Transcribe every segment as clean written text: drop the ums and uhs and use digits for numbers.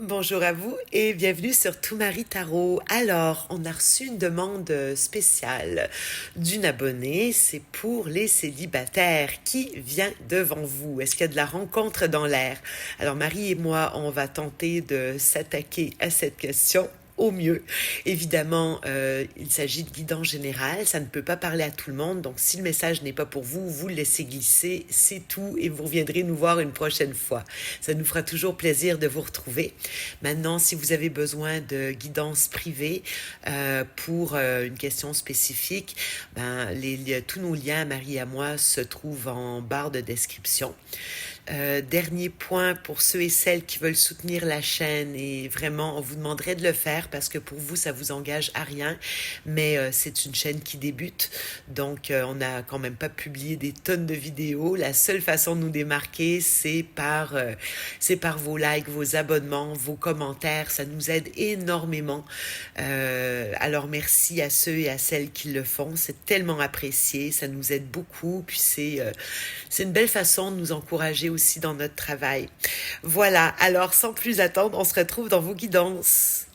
Bonjour à vous et bienvenue sur Tout Marie Tarot. Alors, on a reçu une demande spéciale d'une abonnée, c'est pour les célibataires. Qui vient devant vous? Est-ce qu'il y a de la rencontre dans l'air? Alors, Marie et moi, on va tenter de s'attaquer à cette question au mieux. Évidemment, il s'agit de guidance générale, ça ne peut pas parler à tout le monde, donc si le message n'est pas pour vous, vous le laissez glisser, c'est tout, et vous reviendrez nous voir une prochaine fois. Ça nous fera toujours plaisir de vous retrouver. Maintenant, si vous avez besoin de guidance privée pour une question spécifique, tous nos liens, Marie et à moi, se trouvent en barre de description. Dernier point pour ceux et celles qui veulent soutenir la chaîne, et vraiment on vous demanderait de le faire parce que pour vous ça vous engage à rien, mais c'est une chaîne qui débute, donc on n'a quand même pas publié des tonnes de vidéos. La seule façon de nous démarquer c'est par vos likes, vos abonnements, vos commentaires, ça nous aide énormément. Alors merci à ceux et à celles qui le font, c'est tellement apprécié, ça nous aide beaucoup, puis c'est une belle façon de nous encourager aussi dans notre travail. Voilà, alors sans plus attendre, on se retrouve dans vos guidances.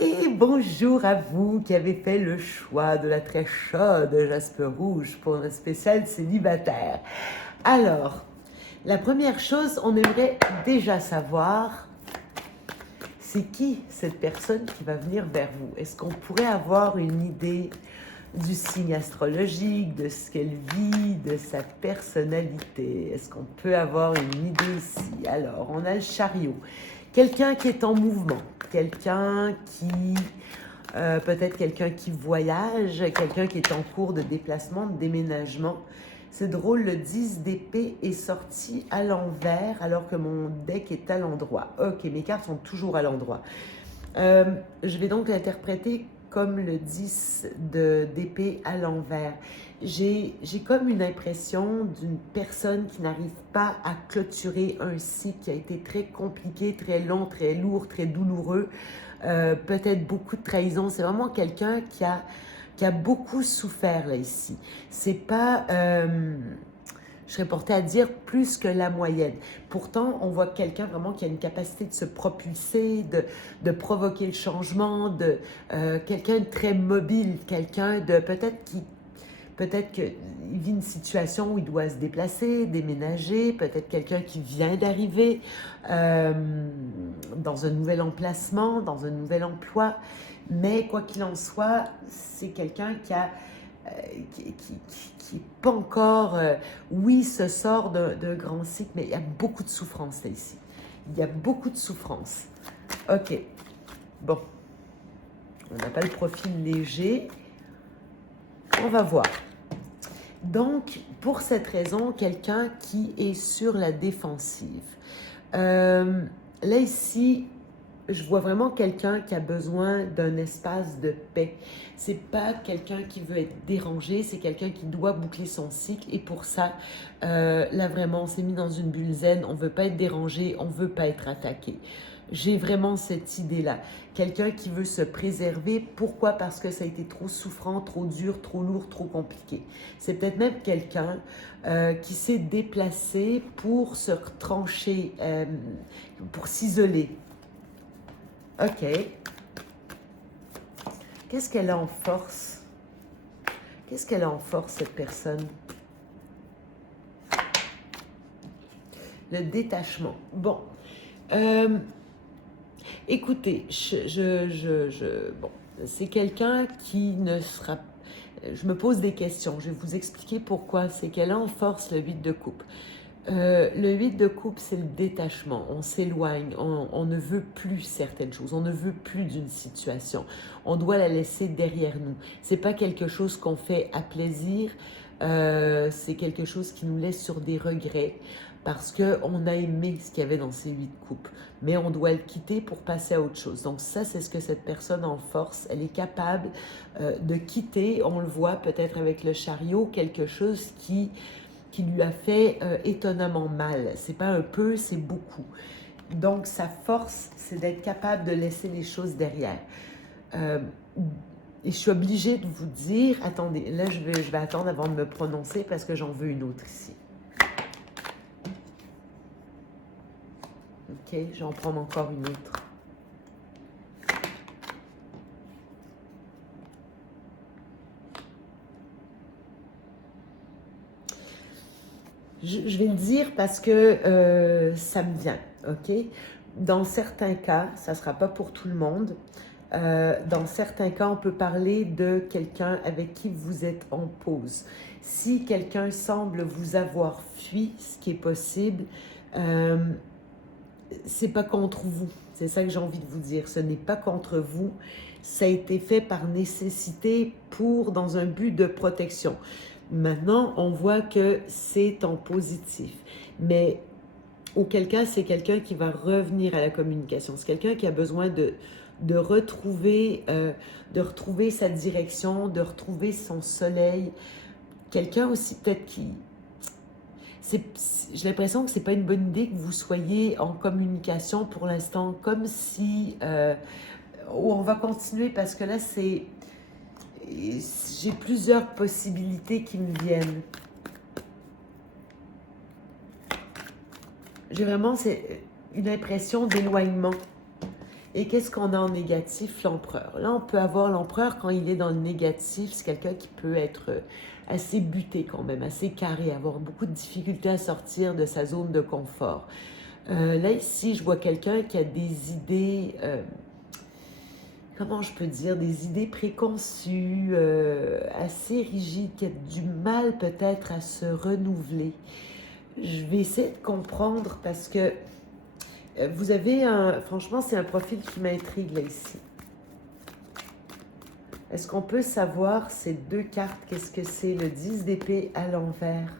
Et bonjour à vous qui avez fait le choix de la très chaude Jasper Rouge pour un spécial célibataire. Alors, la première chose, on aimerait déjà savoir, c'est qui cette personne qui va venir vers vous? Est-ce qu'on pourrait avoir une idée du signe astrologique, de ce qu'elle vit, de sa personnalité? Est-ce qu'on peut avoir une idée ici? Alors, on a le chariot. Quelqu'un qui est en mouvement, quelqu'un qui... peut-être quelqu'un qui voyage, quelqu'un qui est en cours de déplacement, de déménagement. C'est drôle, le 10 d'épée est sorti à l'envers alors que mon deck est à l'endroit. Ok, mes cartes sont toujours à l'endroit. Je vais donc l'interpréter comme le 10 d'épée à l'envers. J'ai comme une impression d'une personne qui n'arrive pas à clôturer un cycle qui a été très compliqué, très long, très lourd, très douloureux. Peut-être beaucoup de trahison. C'est vraiment quelqu'un qui a beaucoup souffert là ici. C'est pas... je serais portée à dire plus que la moyenne. Pourtant, on voit quelqu'un vraiment qui a une capacité de se propulser, de provoquer le changement, quelqu'un de très mobile, quelqu'un de peut-être qu'il vit une situation où il doit se déplacer, déménager, peut-être quelqu'un qui vient d'arriver dans un nouvel emplacement, dans un nouvel emploi. Mais quoi qu'il en soit, c'est quelqu'un qui a qui n'est pas encore, oui, se sort d'un grand cycle, mais il y a beaucoup de souffrance là, ici. Il y a beaucoup de souffrance. Ok, bon, on n'a pas le profil léger. On va voir. Donc, pour cette raison, quelqu'un qui est sur la défensive. Là, ici, je vois vraiment quelqu'un qui a besoin d'un espace de paix. C'est pas quelqu'un qui veut être dérangé, c'est quelqu'un qui doit boucler son cycle. Et pour ça, là vraiment, on s'est mis dans une bulle zen. On veut pas être dérangé, on veut pas être attaqué. J'ai vraiment cette idée-là. Quelqu'un qui veut se préserver. Pourquoi? Parce que ça a été trop souffrant, trop dur, trop lourd, trop compliqué. C'est peut-être même quelqu'un qui s'est déplacé pour se retrancher, pour s'isoler. Ok. Qu'est-ce qu'elle a en force? Qu'est-ce qu'elle a en force, cette personne? Le détachement. Bon. Écoutez, bon, c'est quelqu'un qui ne sera... Je me pose des questions. Je vais vous expliquer pourquoi. C'est qu'elle a en force le 8 de coupe. Le 8 de coupe, c'est le détachement. On s'éloigne, on ne veut plus certaines choses, on ne veut plus d'une situation. On doit la laisser derrière nous. C'est pas quelque chose qu'on fait à plaisir, c'est quelque chose qui nous laisse sur des regrets parce qu'on a aimé ce qu'il y avait dans ces 8 coupes. Mais on doit le quitter pour passer à autre chose. Donc ça, c'est ce que cette personne en force, elle est capable de quitter, on le voit peut-être avec le chariot, quelque chose qui lui a fait étonnamment mal. C'est pas un peu, c'est beaucoup. Donc, sa force, c'est d'être capable de laisser les choses derrière. Et je suis obligée de vous dire, attendez, là, je vais attendre avant de me prononcer parce que j'en veux une autre ici. Ok, je vais en prendre encore une autre. Je vais le dire parce que ça me vient, ok? Dans certains cas, ça ne sera pas pour tout le monde. Dans certains cas, on peut parler de quelqu'un avec qui vous êtes en pause. Si quelqu'un semble vous avoir fui, ce qui est possible, c'est pas contre vous. C'est ça que j'ai envie de vous dire. Ce n'est pas contre vous. Ça a été fait par nécessité dans un but de protection. Maintenant, on voit que c'est en positif. Mais auquel cas, c'est quelqu'un qui va revenir à la communication. C'est quelqu'un qui a besoin de retrouver sa direction, de retrouver son soleil. Quelqu'un aussi peut-être qui... J'ai l'impression que c'est pas une bonne idée que vous soyez en communication pour l'instant, comme si... on va continuer parce que là, j'ai plusieurs possibilités qui me viennent. J'ai vraiment une impression d'éloignement. Et qu'est-ce qu'on a en négatif? L'empereur. Là, on peut avoir l'empereur quand il est dans le négatif. C'est quelqu'un qui peut être assez buté quand même, assez carré, avoir beaucoup de difficultés à sortir de sa zone de confort. Là, ici, je vois quelqu'un qui a des idées... comment je peux dire, des idées préconçues, assez rigides, qui a du mal peut-être à se renouveler. Je vais essayer de comprendre parce que vous avez franchement, c'est un profil qui m'intrigue là ici. Est-ce qu'on peut savoir ces deux cartes, qu'est-ce que c'est? Le 10 d'épée à l'envers.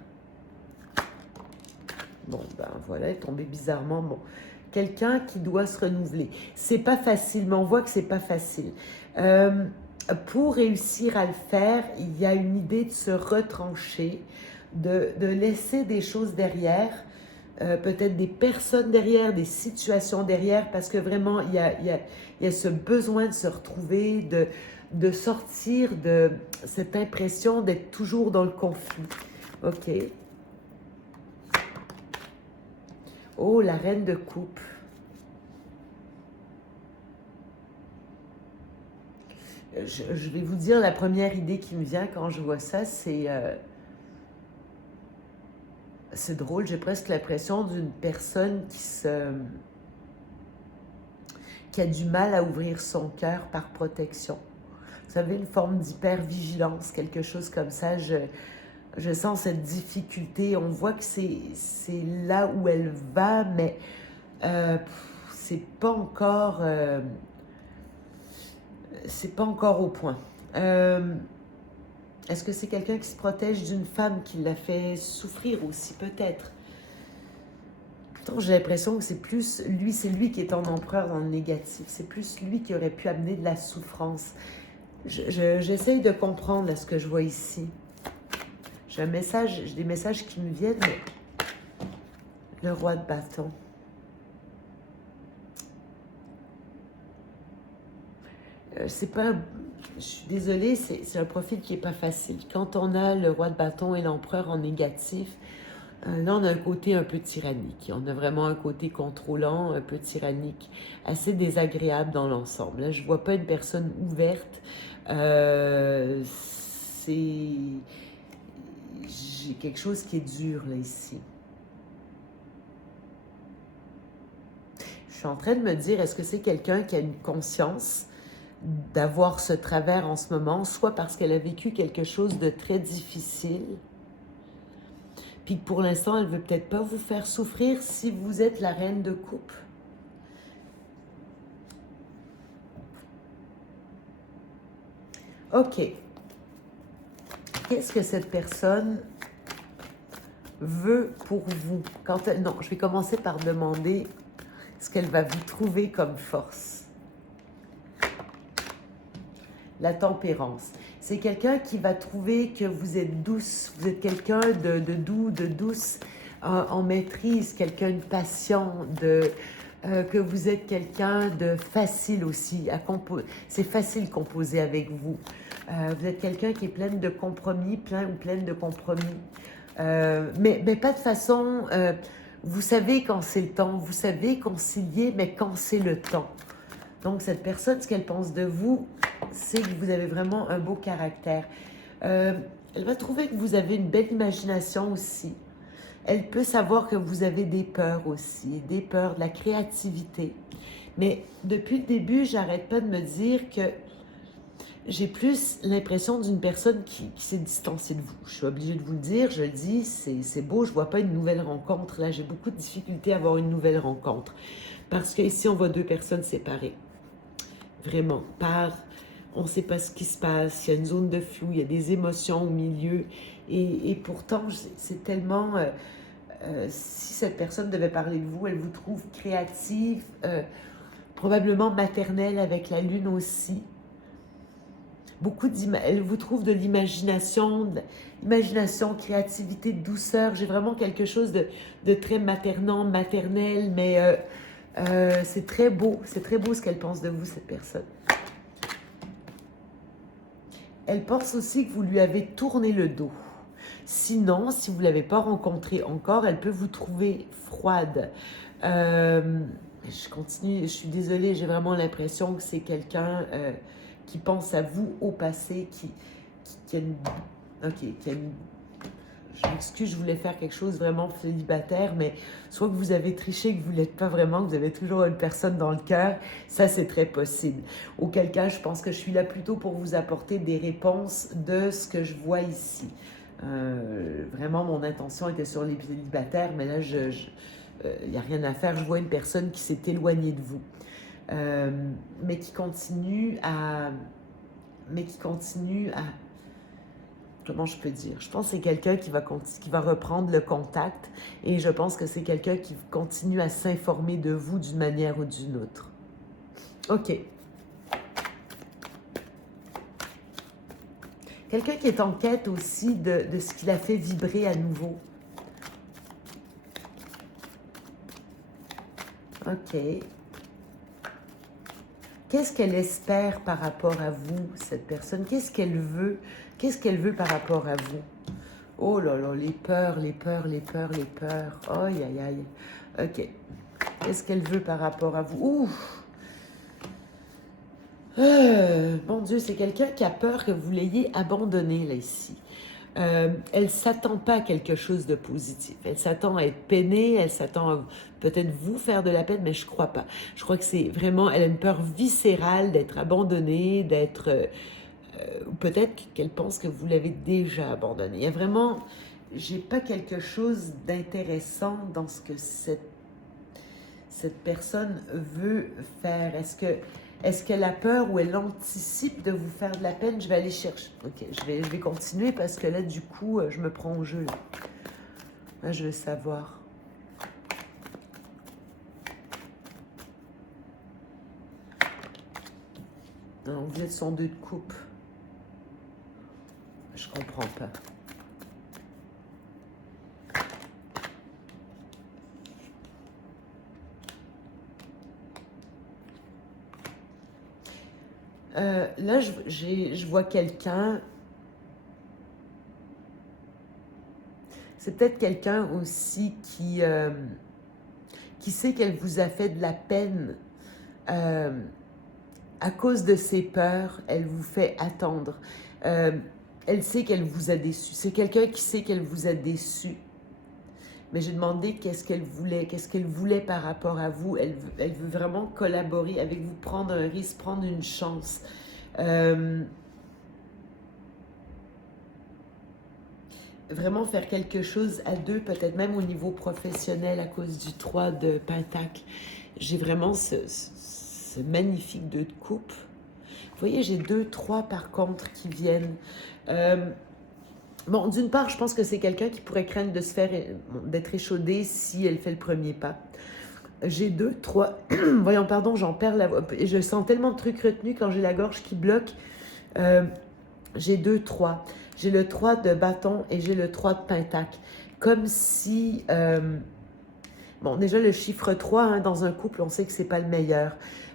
Bon, ben voilà, elle est tombée bizarrement. Bon, quelqu'un qui doit se renouveler. C'est pas facile, mais on voit que c'est pas facile. Pour réussir à le faire, il y a une idée de se retrancher, de laisser des choses derrière, peut-être des personnes derrière, des situations derrière, parce que vraiment, il y a ce besoin de se retrouver, de sortir de cette impression d'être toujours dans le conflit. OK. Oh, la reine de coupe. Je vais vous dire, la première idée qui me vient quand je vois ça, c'est drôle, j'ai presque l'impression d'une personne qui a du mal à ouvrir son cœur par protection. Vous savez, une forme d'hypervigilance, quelque chose comme ça. Je sens cette difficulté. On voit que c'est là où elle va, mais c'est pas encore au point. Est-ce que c'est quelqu'un qui se protège d'une femme qui l'a fait souffrir aussi, peut-être? J'ai l'impression que c'est plus lui, c'est lui qui est en empereur dans le négatif. C'est plus lui qui aurait pu amener de la souffrance. J'essaye de comprendre là, ce que je vois ici. J'ai des messages qui me viennent, mais le roi de bâton. C'est pas... Je suis désolée, c'est un profil qui n'est pas facile. Quand on a le roi de bâton et l'empereur en négatif, là, on a un côté un peu tyrannique. On a vraiment un côté contrôlant, un peu tyrannique, assez désagréable dans l'ensemble. Là, je ne vois pas une personne ouverte. J'ai quelque chose qui est dur, là, ici. Je suis en train de me dire, est-ce que c'est quelqu'un qui a une conscience d'avoir ce travers en ce moment, soit parce qu'elle a vécu quelque chose de très difficile, puis que pour l'instant, elle ne veut peut-être pas vous faire souffrir si vous êtes la reine de coupe. OK. Qu'est-ce que cette personne veut pour vous? Non, je vais commencer par demander ce qu'elle va vous trouver comme force. La tempérance. C'est quelqu'un qui va trouver que vous êtes douce, vous êtes quelqu'un de doux, de douce, en maîtrise, quelqu'un de patient, que vous êtes quelqu'un de facile aussi. C'est facile de composer avec vous. Vous êtes quelqu'un qui est pleine de compromis, pleine de compromis. Mais pas de façon... Vous savez quand c'est le temps, vous savez concilier, mais quand c'est le temps. Donc, cette personne, ce qu'elle pense de vous, c'est que vous avez vraiment un beau caractère. Elle va trouver que vous avez une belle imagination aussi. Elle peut savoir que vous avez des peurs aussi, des peurs, de la créativité. Mais depuis le début, j'arrête pas de me dire que j'ai plus l'impression d'une personne qui s'est distancée de vous. Je suis obligée de vous le dire, je le dis, c'est beau, je vois pas une nouvelle rencontre. Là, j'ai beaucoup de difficultés à avoir une nouvelle rencontre. Parce qu'ici, on voit deux personnes séparées. Vraiment, on ne sait pas ce qui se passe, il y a une zone de flou, il y a des émotions au milieu. Et pourtant, c'est tellement... si cette personne devait parler de vous, elle vous trouve créative, probablement maternelle avec la lune aussi. Elle vous trouve de l'imagination, créativité, douceur. J'ai vraiment quelque chose de très maternant, maternel, mais c'est très beau ce qu'elle pense de vous, cette personne. Elle pense aussi que vous lui avez tourné le dos. Sinon, si vous ne l'avez pas rencontrée encore, elle peut vous trouver froide. Je continue, je suis désolée, j'ai vraiment l'impression que c'est quelqu'un qui pense à vous au passé, qui a une... Ok, qui a une... Je m'excuse, je voulais faire quelque chose vraiment célibataire, mais soit que vous avez triché, que vous ne l'êtes pas vraiment, que vous avez toujours une personne dans le cœur, ça c'est très possible. Auquel cas, je pense que je suis là plutôt pour vous apporter des réponses de ce que je vois ici. Vraiment, mon intention était sur les célibataires, mais là, il n'y a rien à faire. Je vois une personne qui s'est éloignée de vous, mais qui continue à... Comment je peux dire? Je pense que c'est quelqu'un qui va reprendre le contact et je pense que c'est quelqu'un qui continue à s'informer de vous d'une manière ou d'une autre. OK. Quelqu'un qui est en quête aussi de ce qui l'a fait vibrer à nouveau. OK. Qu'est-ce qu'elle espère par rapport à vous, cette personne? Qu'est-ce qu'elle veut? Qu'est-ce qu'elle veut par rapport à vous? Oh là là, les peurs, les peurs, les peurs, les peurs. Aïe, aïe, aïe. OK. Qu'est-ce qu'elle veut par rapport à vous? Ouf! Mon Dieu, c'est quelqu'un qui a peur que vous l'ayez abandonné, là, ici. Elle ne s'attend pas à quelque chose de positif. Elle s'attend à être peinée, elle s'attend à peut-être vous faire de la peine, mais je ne crois pas. Je crois que c'est vraiment, elle a une peur viscérale d'être abandonnée, ou peut-être qu'elle pense que vous l'avez déjà abandonnée. Il y a vraiment, j'ai pas quelque chose d'intéressant dans ce que cette personne veut faire. Est-ce qu'elle a peur ou elle anticipe de vous faire de la peine? Je vais aller chercher. Ok, je vais continuer parce que là, du coup, je me prends au jeu. Là, je veux savoir. Non, vous êtes son 2 de coupe. Je comprends pas. Là, je vois quelqu'un. C'est peut-être quelqu'un aussi qui sait qu'elle vous a fait de la peine. À cause de ses peurs, elle vous fait attendre. Elle sait qu'elle vous a déçu. C'est quelqu'un qui sait qu'elle vous a déçu. Mais j'ai demandé qu'est-ce qu'elle voulait par rapport à vous. Elle veut vraiment collaborer avec vous, prendre un risque, prendre une chance. Vraiment faire quelque chose à deux, peut-être même au niveau professionnel à cause du 3 de Pentacle. J'ai vraiment ce magnifique 2 de coupe. Vous voyez, j'ai 2, 3 par contre qui viennent. Bon, d'une part, je pense que c'est quelqu'un qui pourrait craindre de se faire, d'être échaudé si elle fait le premier pas. J'ai 2, 3. Voyons, pardon, j'en perds la voix. Je sens tellement de trucs retenus quand j'ai la gorge qui bloque. J'ai 2, 3. J'ai le 3 de bâton et j'ai le 3 de pentacle. Comme si... bon, déjà, le chiffre 3, hein, dans un couple, on sait que c'est pas le meilleur.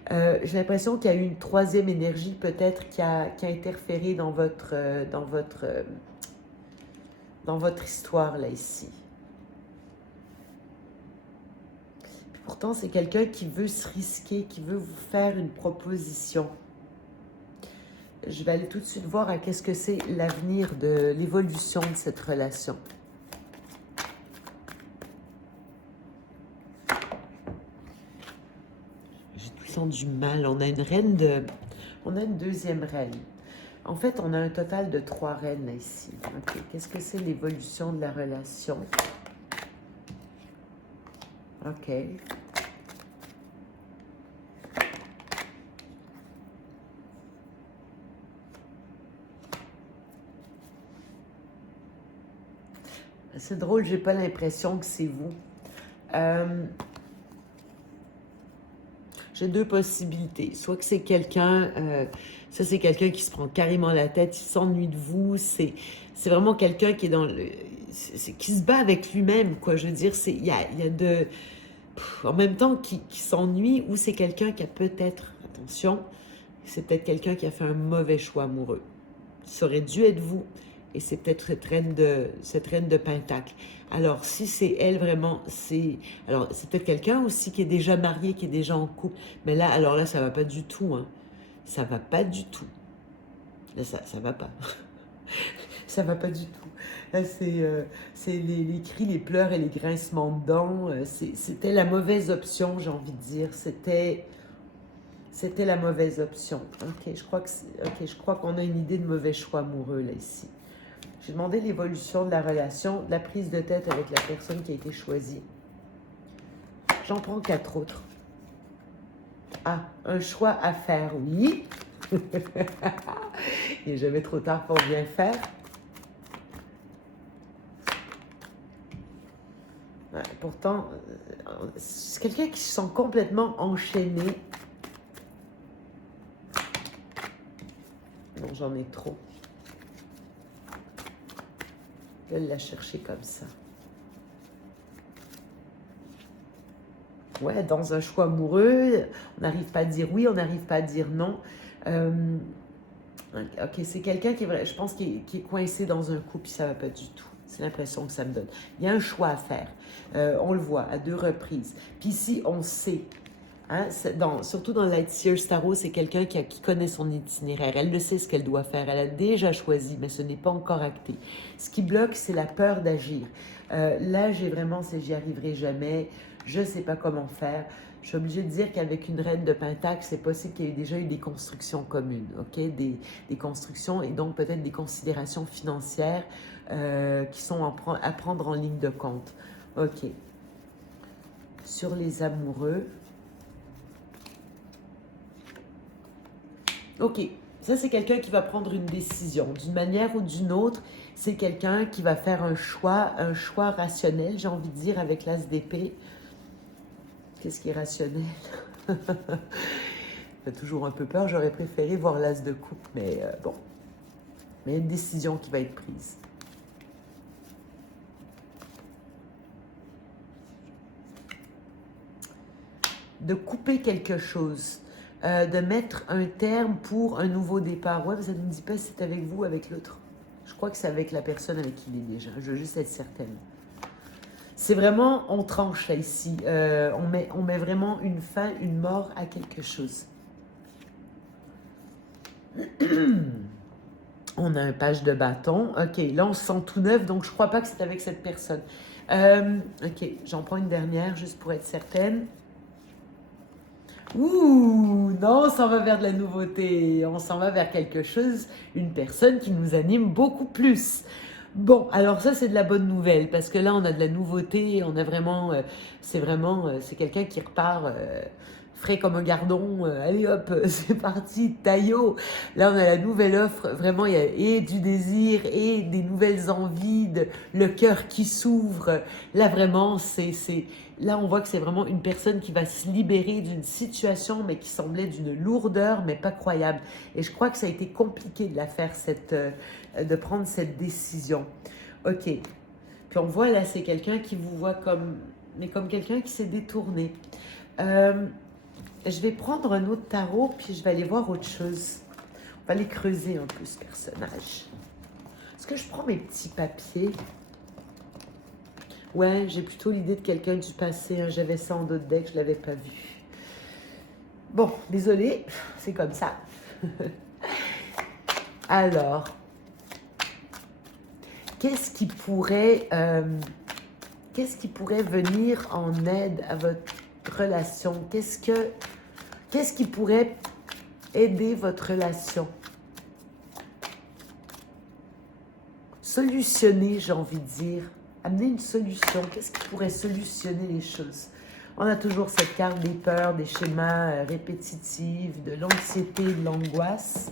J'ai l'impression qu'il y a eu une troisième énergie, peut-être, qui a interféré dans votre histoire, là, ici. Pourtant, c'est quelqu'un qui veut se risquer, qui veut vous faire une proposition. Je vais aller tout de suite voir à qu'est-ce que c'est l'avenir de l'évolution de cette relation. J'ai tout le temps du mal. On a une reine de... On a une deuxième reine. En fait, on a un total de 3 reines là, ici. OK. Qu'est-ce que c'est l'évolution de la relation? OK. C'est drôle, j'ai pas l'impression que c'est vous. J'ai 2 possibilités. Soit que c'est quelqu'un, ça c'est quelqu'un qui se prend carrément la tête, il s'ennuie de vous, c'est vraiment quelqu'un qui est dans le, qui se bat avec lui-même, quoi. Je veux dire, il y a de, en même temps qui s'ennuie, ou c'est quelqu'un qui a peut-être, attention, c'est peut-être quelqu'un qui a fait un mauvais choix amoureux. Ça aurait dû être vous, et c'est peut-être cette reine de Pentacle. Alors, si c'est elle vraiment, alors c'est peut-être quelqu'un aussi qui est déjà marié, qui est déjà en couple. Mais là, alors là, ça va pas du tout, hein. Ça va pas du tout. Là, ça va pas. Ça va pas du tout. Là, c'est les cris, les pleurs et les grincements de dents. C'était la mauvaise option, j'ai envie de dire. C'était la mauvaise option. Ok, je crois qu'on a une idée de mauvais choix amoureux, là, ici. J'ai demandé l'évolution de la relation, de la prise de tête avec la personne qui a été choisie. J'en prends 4 autres. Ah, un choix à faire, oui. Il n'est jamais trop tard pour bien faire. Ouais, pourtant, c'est quelqu'un qui se sent complètement enchaîné. Non, j'en ai trop. Je vais la chercher comme ça. Ouais, dans un choix amoureux, on n'arrive pas à dire oui, on n'arrive pas à dire non. Ok, c'est quelqu'un qui est vrai, je pense, qui est coincé dans un couple, puis ça va pas du tout. C'est l'impression que ça me donne. Il y a un choix à faire. On le voit à 2 reprises. Puis ici, on sait. Hein, surtout dans Light Seers Tarot, c'est quelqu'un qui connaît son itinéraire. Elle le sait ce qu'elle doit faire. Elle a déjà choisi, mais ce n'est pas encore acté. Ce qui bloque, c'est la peur d'agir. Là, j'ai vraiment, j'y arriverai jamais. Je ne sais pas comment faire. Je suis obligée de dire qu'avec une reine de Pentacle, c'est possible qu'il y ait déjà eu des constructions communes, ok? Des constructions et donc peut-être des considérations financières qui sont à prendre en ligne de compte. Ok. Sur les amoureux. Ok, ça c'est quelqu'un qui va prendre une décision. D'une manière ou d'une autre, c'est quelqu'un qui va faire un choix rationnel, j'ai envie de dire, avec l'as d'épée. Qu'est-ce qui est rationnel? Ça fait toujours un peu peur, j'aurais préféré voir l'as de coupe, mais bon. Mais il y a une décision qui va être prise. De couper quelque chose. De mettre un terme pour un nouveau départ. Ouais, mais ça ne me dit pas si c'est avec vous ou avec l'autre. Je crois que c'est avec la personne avec qui il est déjà. Je veux juste être certaine. C'est vraiment, on tranche là ici. On met vraiment une fin, une mort à quelque chose. On a un page de bâton. Ok, là on se sent tout neuf, donc je crois pas que c'est avec cette personne. Ok, j'en prends une dernière juste pour être certaine. Ouh, non, on s'en va vers de la nouveauté, on s'en va vers quelque chose, une personne qui nous anime beaucoup plus. Bon, alors ça c'est de la bonne nouvelle, parce que là on a de la nouveauté, on a vraiment, c'est quelqu'un qui repart frais comme un gardon, allez hop, c'est parti, taillot. Là on a la nouvelle offre, vraiment il y a et du désir et des nouvelles envies, le cœur qui s'ouvre. Là vraiment, là on voit que c'est vraiment une personne qui va se libérer d'une situation, mais qui semblait d'une lourdeur, mais pas croyable. Et je crois que ça a été compliqué de la faire, de prendre cette décision. Ok. Puis on voit là, c'est quelqu'un qui vous voit comme quelqu'un qui s'est détourné. Je vais prendre un autre tarot, puis je vais aller voir autre chose. On va aller creuser un peu ce personnage. Est-ce que je prends mes petits papiers? Ouais, j'ai plutôt l'idée de quelqu'un du passé. Hein. J'avais ça en d'autres decks, je ne l'avais pas vu. Bon, désolé, c'est comme ça. Alors, qu'est-ce qui pourrait venir en aide à votre relation? Qu'est-ce qui pourrait aider votre relation? Solutionner, j'ai envie de dire. Amener une solution. Qu'est-ce qui pourrait solutionner les choses? On a toujours cette carte des peurs, des schémas répétitifs, de l'anxiété, de l'angoisse.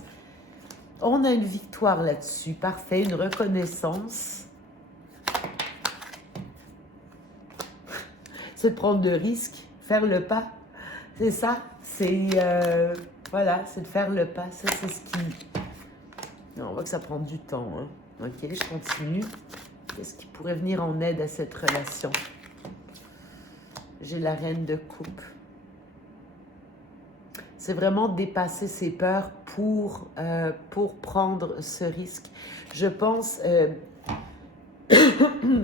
On a une victoire là-dessus. Parfait, une reconnaissance. C'est de prendre le risque, faire le pas. C'est ça. C'est voilà, c'est de faire le pas. Ça, c'est ce qui... Non, on voit que ça prend du temps. Hein. Ok, je continue. Qu'est-ce qui pourrait venir en aide à cette relation? J'ai la reine de coupe. C'est vraiment dépasser ses peurs pour prendre ce risque. Je pense...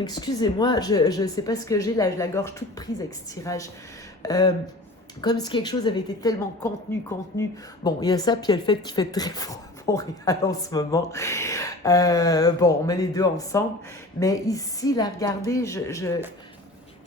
excusez-moi, je ne sais pas ce que j'ai, la gorge toute prise avec ce tirage. Comme si quelque chose avait été tellement contenu. Bon, il y a ça, puis il y a le fait qu'il fait très froid à Montréal en ce moment. Bon, on met les deux ensemble. Mais ici, là, regardez,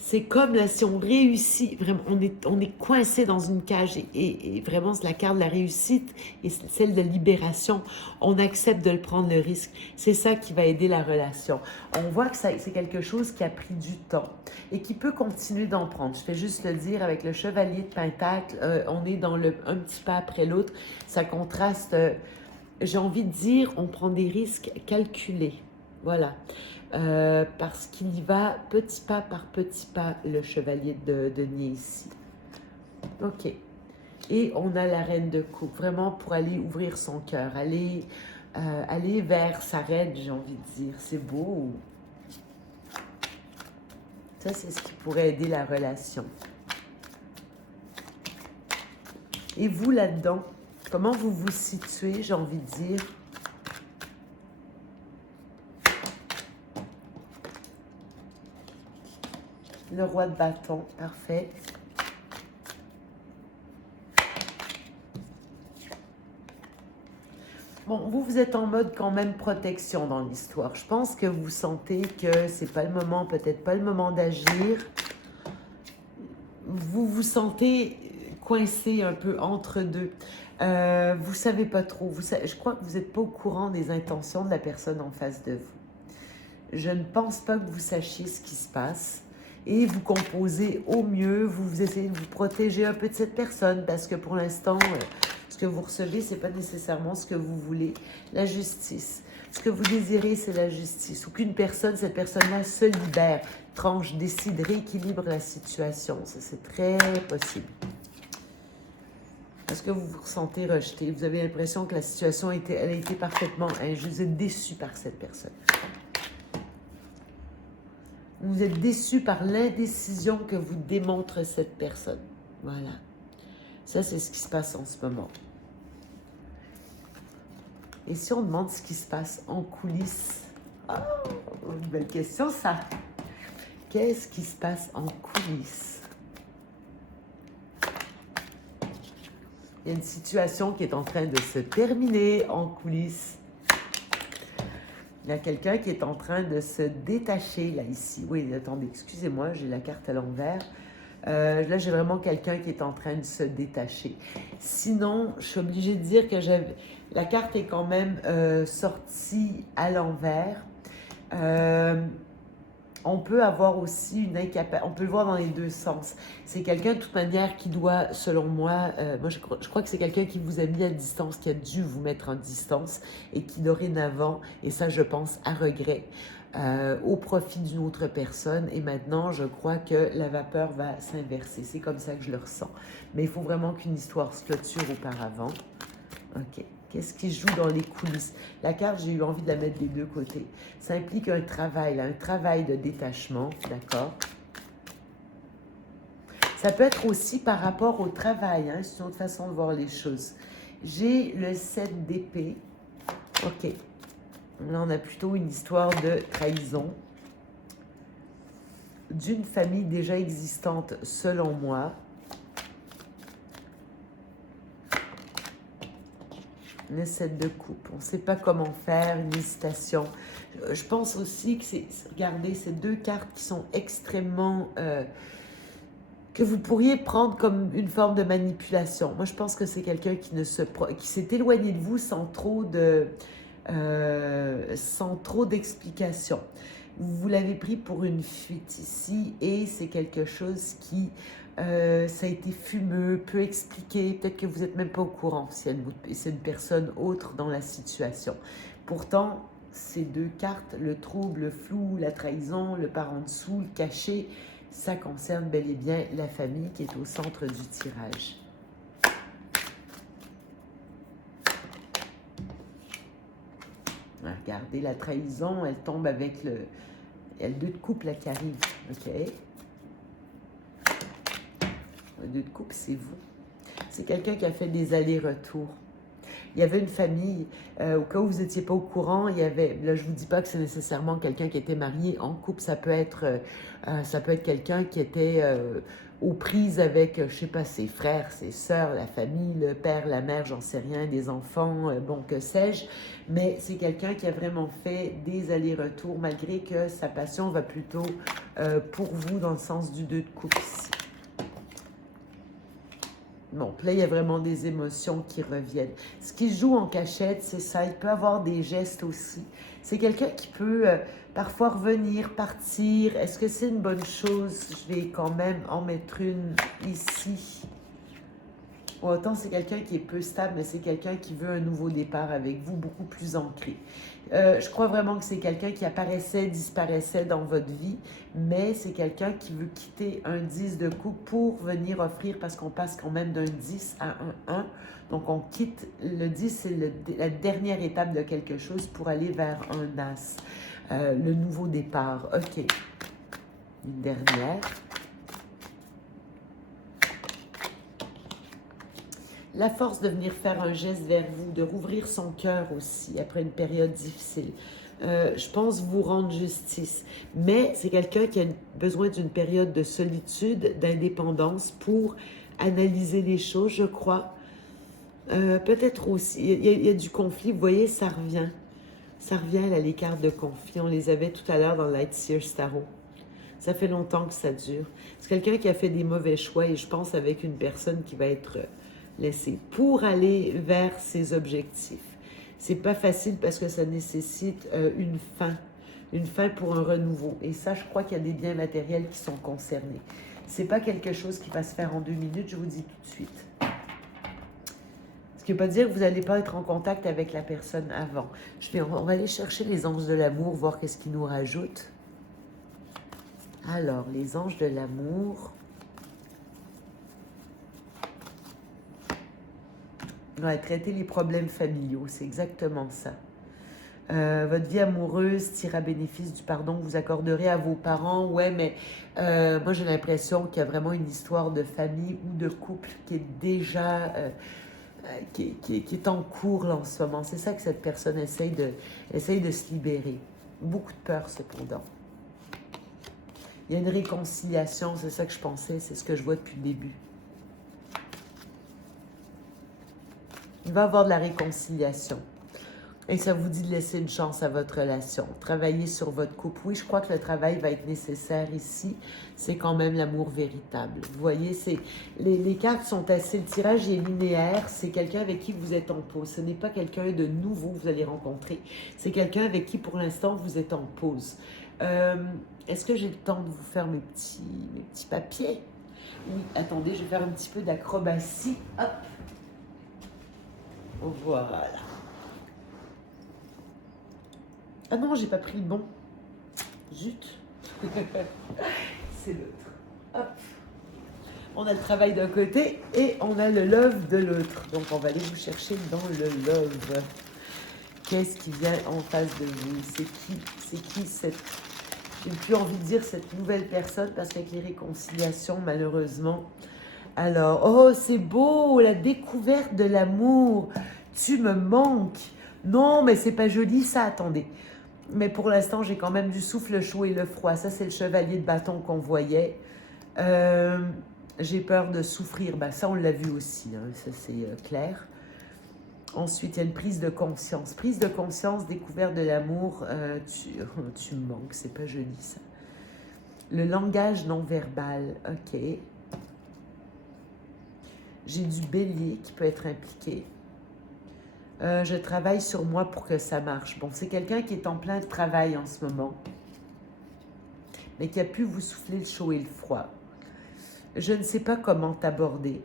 c'est comme là, si on réussit, vraiment, on est coincé dans une cage et vraiment, c'est la carte de la réussite et celle de libération. On accepte de le prendre le risque. C'est ça qui va aider la relation. On voit que c'est quelque chose qui a pris du temps et qui peut continuer d'en prendre. Je vais juste le dire avec le chevalier de Pentacle, on est dans un petit pas après l'autre. Ça contraste, j'ai envie de dire, on prend des risques calculés. Voilà. Parce qu'il y va petit pas par petit pas, le chevalier de denier ici. Ok. Et on a la reine de coupe, vraiment pour aller ouvrir son cœur, aller vers sa reine, j'ai envie de dire. C'est beau. Ça, c'est ce qui pourrait aider la relation. Et vous, là-dedans, comment vous vous situez, j'ai envie de dire? Le roi de bâton, parfait. Bon, vous êtes en mode quand même protection dans l'histoire. Je pense que vous sentez que c'est pas le moment, peut-être pas le moment d'agir. Vous vous sentez coincé un peu entre deux. Vous savez pas trop. Je crois que vous n'êtes pas au courant des intentions de la personne en face de vous. Je ne pense pas que vous sachiez ce qui se passe. Et vous composez au mieux, vous essayez de vous protéger un peu de cette personne parce que pour l'instant, ce que vous recevez, ce n'est pas nécessairement ce que vous voulez. La justice. Ce que vous désirez, c'est la justice. Ou qu'une personne, cette personne-là se libère, tranche, décide, rééquilibre la situation. Ça, c'est très possible. Est-ce que vous vous ressentez rejeté? Vous avez l'impression que la situation elle a été parfaitement injuste. Vous êtes déçu par cette personne. Vous êtes déçu par l'indécision que vous démontre cette personne. Voilà. Ça, c'est ce qui se passe en ce moment. Et si on demande ce qui se passe en coulisses? Oh, une belle question, ça. Qu'est-ce qui se passe en coulisses? Il y a une situation qui est en train de se terminer en coulisses. Il y a quelqu'un qui est en train de se détacher, là, ici. Oui, attendez, excusez-moi, j'ai la carte à l'envers. Là, j'ai vraiment quelqu'un qui est en train de se détacher. Sinon, je suis obligée de dire que la carte est quand même sortie à l'envers. On peut avoir aussi une incapacité, on peut le voir dans les deux sens. C'est quelqu'un de toute manière qui doit, selon moi, je crois que c'est quelqu'un qui vous a mis à distance, qui a dû vous mettre en distance et qui dorénavant, et ça je pense à regret, au profit d'une autre personne. Et maintenant, je crois que la vapeur va s'inverser. C'est comme ça que je le ressens. Mais il faut vraiment qu'une histoire se clôture auparavant. Ok. Qu'est-ce qui se joue dans les coulisses? La carte, j'ai eu envie de la mettre des deux côtés. Ça implique un travail de détachement, d'accord? Ça peut être aussi par rapport au travail, hein, c'est une autre façon de voir les choses. J'ai le 7 d'épée. Ok. Là, on a plutôt une histoire de trahison. d'une famille déjà existante selon moi. Une 7 de coupe. On ne sait pas comment faire, une hésitation. Je pense aussi que c'est, regardez, ces deux cartes qui sont extrêmement... que vous pourriez prendre comme une forme de manipulation. Moi, je pense que c'est quelqu'un qui s'est éloigné de vous sans trop d'explications. Vous l'avez pris pour une fuite ici et c'est quelque chose qui, ça a été fumeux, peu expliqué. Peut-être que vous n'êtes même pas au courant si c'est une personne autre dans la situation. Pourtant, ces deux cartes, le trouble, le flou, la trahison, le par en dessous, le caché, ça concerne bel et bien la famille qui est au centre du tirage. Regardez, la trahison, elle tombe avec le... Il y a le 2 de coupe là qui arrive, ok? Le 2 de coupe, c'est vous. C'est quelqu'un qui a fait des allers-retours. Il y avait une famille, au cas où vous n'étiez pas au courant, il y avait, là je ne vous dis pas que c'est nécessairement quelqu'un qui était marié en couple, ça peut être quelqu'un qui était aux prises avec, je ne sais pas, ses frères, ses sœurs, la famille, le père, la mère, j'en sais rien, des enfants, bon, que sais-je, mais c'est quelqu'un qui a vraiment fait des allers-retours, malgré que sa passion va plutôt pour vous dans le sens du 2 de coupe ici. Bon, là, il y a vraiment des émotions qui reviennent. Ce qui joue en cachette, c'est ça. Il peut avoir des gestes aussi. C'est quelqu'un qui peut parfois revenir, partir. Est-ce que c'est une bonne chose? Je vais quand même en mettre une ici. Autant c'est quelqu'un qui est peu stable, mais c'est quelqu'un qui veut un nouveau départ avec vous, beaucoup plus ancré. Je crois vraiment que c'est quelqu'un qui apparaissait, disparaissait dans votre vie, mais c'est quelqu'un qui veut quitter un 10 de coupe pour venir offrir, parce qu'on passe quand même d'un 10 à un 1. Donc on quitte le 10, c'est la dernière étape de quelque chose pour aller vers un as. Le nouveau départ. OK. Une dernière. La force de venir faire un geste vers vous, de rouvrir son cœur aussi après une période difficile. Je pense vous rendre justice. Mais c'est quelqu'un qui a besoin d'une période de solitude, d'indépendance pour analyser les choses, je crois. Peut-être aussi, il y a du conflit, vous voyez, ça revient. Ça revient là, les cartes de conflit. On les avait tout à l'heure dans Light Sears Tarot. Ça fait longtemps que ça dure. C'est quelqu'un qui a fait des mauvais choix et je pense avec une personne qui va être laissée pour aller vers ses objectifs. C'est pas facile parce que ça nécessite une fin pour un renouveau. Et ça, je crois qu'il y a des biens matériels qui sont concernés. C'est pas quelque chose qui va se faire en 2 minutes, je vous dis tout de suite. Ce qui ne veut pas dire que vous n'allez pas être en contact avec la personne avant. On va aller chercher les anges de l'amour, voir qu'est-ce qu'ils nous rajoutent. Alors, les anges de l'amour. Ouais, traiter les problèmes familiaux, c'est exactement ça. Votre vie amoureuse tire à bénéfice du pardon que vous accorderez à vos parents. Ouais, mais moi, j'ai l'impression qu'il y a vraiment une histoire de famille ou de couple qui est déjà... qui est en cours là, en ce moment. C'est ça que cette personne essaye de se libérer. Beaucoup de peur, cependant. Il y a une réconciliation, c'est ça que je pensais, c'est ce que je vois depuis le début. Il va y avoir de la réconciliation. Et ça vous dit de laisser une chance à votre relation. Travailler sur votre couple. Oui, je crois que le travail va être nécessaire ici. C'est quand même l'amour véritable. Vous voyez, les cartes sont assez... Le tirage est linéaire. C'est quelqu'un avec qui vous êtes en pause. Ce n'est pas quelqu'un de nouveau que vous allez rencontrer. C'est quelqu'un avec qui, pour l'instant, vous êtes en pause. Est-ce que j'ai le temps de vous faire mes petits papiers? Oui, attendez, je vais faire un petit peu d'acrobatie. Hop! Voilà. Ah non, j'ai pas pris le bon. Zut. C'est l'autre. Hop. On a le travail d'un côté et on a le love de l'autre. Donc, on va aller vous chercher dans le love. Qu'est-ce qui vient en face de vous? C'est qui cette... J'ai plus envie de dire cette nouvelle personne parce qu'avec les réconciliations, malheureusement... Alors, oh, c'est beau, la découverte de l'amour. Tu me manques. Non, mais c'est pas joli ça, attendez. Mais pour l'instant, j'ai quand même du souffle, le chaud et le froid. Ça, c'est le chevalier de bâton qu'on voyait. Euh, j'ai peur de souffrir. Ben, ça, on l'a vu aussi. Hein. Ça, c'est clair. Ensuite, il y a une prise de conscience. Prise de conscience, découverte de l'amour. Tu me manques, c'est pas joli ça. Le langage non verbal. Ok. J'ai du bélier qui peut être impliqué. Je travaille sur moi pour que ça marche. Bon, c'est quelqu'un qui est en plein travail en ce moment, mais qui a pu vous souffler le chaud et le froid. Je ne sais pas comment t'aborder.